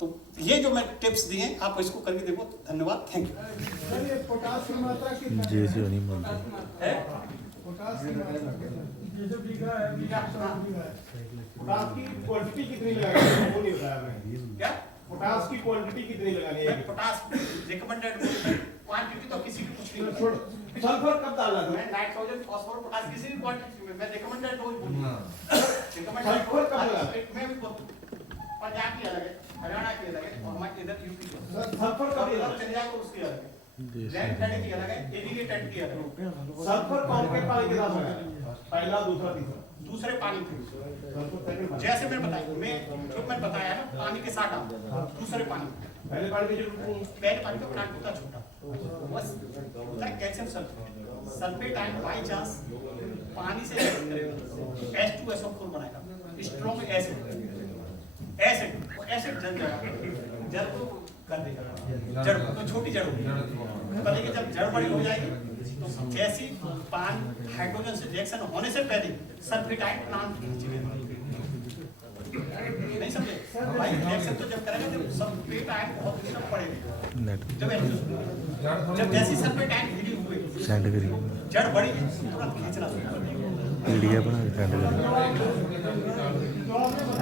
तो ये जो मैं टिप्स दिए आप इसको करके देखो। धन्यवाद, थैंक यू। सर ये पोटास की मात्रा कितना जी जी नहीं बोलते है पोटास की मात्रा ये जो बीघा है पोटास की क्वांटिटी कितनी लगानी है वो नहीं बताया मैं। क्या पोटास की क्वांटिटी कितनी लगानी है? पोटास रिकमेंडेड क्वांटिटी तो किसी की कुछ नहीं छोड़ सल्फर कब डालना था? मैं नाइट्रोजन फास्फोरस पोटास किसी भी क्वांटिटी में मैं रिकमेंडेड डोज बोलूं। रिकमेंडेड सल्फर कब लगाना? मैं भी बोलूं पंजाब की अलग है, हरियाणा की अलग है, और हमारे इधर यूपी की अलग है। सल्फर कब कभी डालना? चले जाए तो उसकी अलग है, रेड टेंट की अलग है, इरिगेटेड की अलग है। सल्फर कौन के पानी के साथ लगाना? पहला, दूसरा, तीसरा? दूसरे पानी थे, सल्फर पहले पानी। जैसे मैं बताया, मैं जो मैं बताया ना पानी के साथ डाल दूसरे पानी में। पहले पानी की जरूरत नहीं है। पहले पानी का प्लांट होता छोटा, बस होता है calcium sulphate. Sulphate ion by chance पानी से H2SO4 बनाएगा, स्ट्रॉन्ग एसिड वो एसिड जड़ को कर देगा, जड़ तो छोटी जड़ होगी, कभी कि जब जड़ बड़ी हो जाएगी तो जैसी पानी हाइड्रोजन से रिएक्शन होने से पहले सल्फेट आयन प्लांट नहीं समझे भाई? रिएक्शन तो जब करेंगे जब सल्फेट आयन बहुत दिन तक पड़ेगा, नेट जब जैसी सल्फेट आयन रिलीज हुए सेंड करी जड़ बड़ी तुरंत खींचना शुरू कर देगा। वीडियो बना के सेंड करी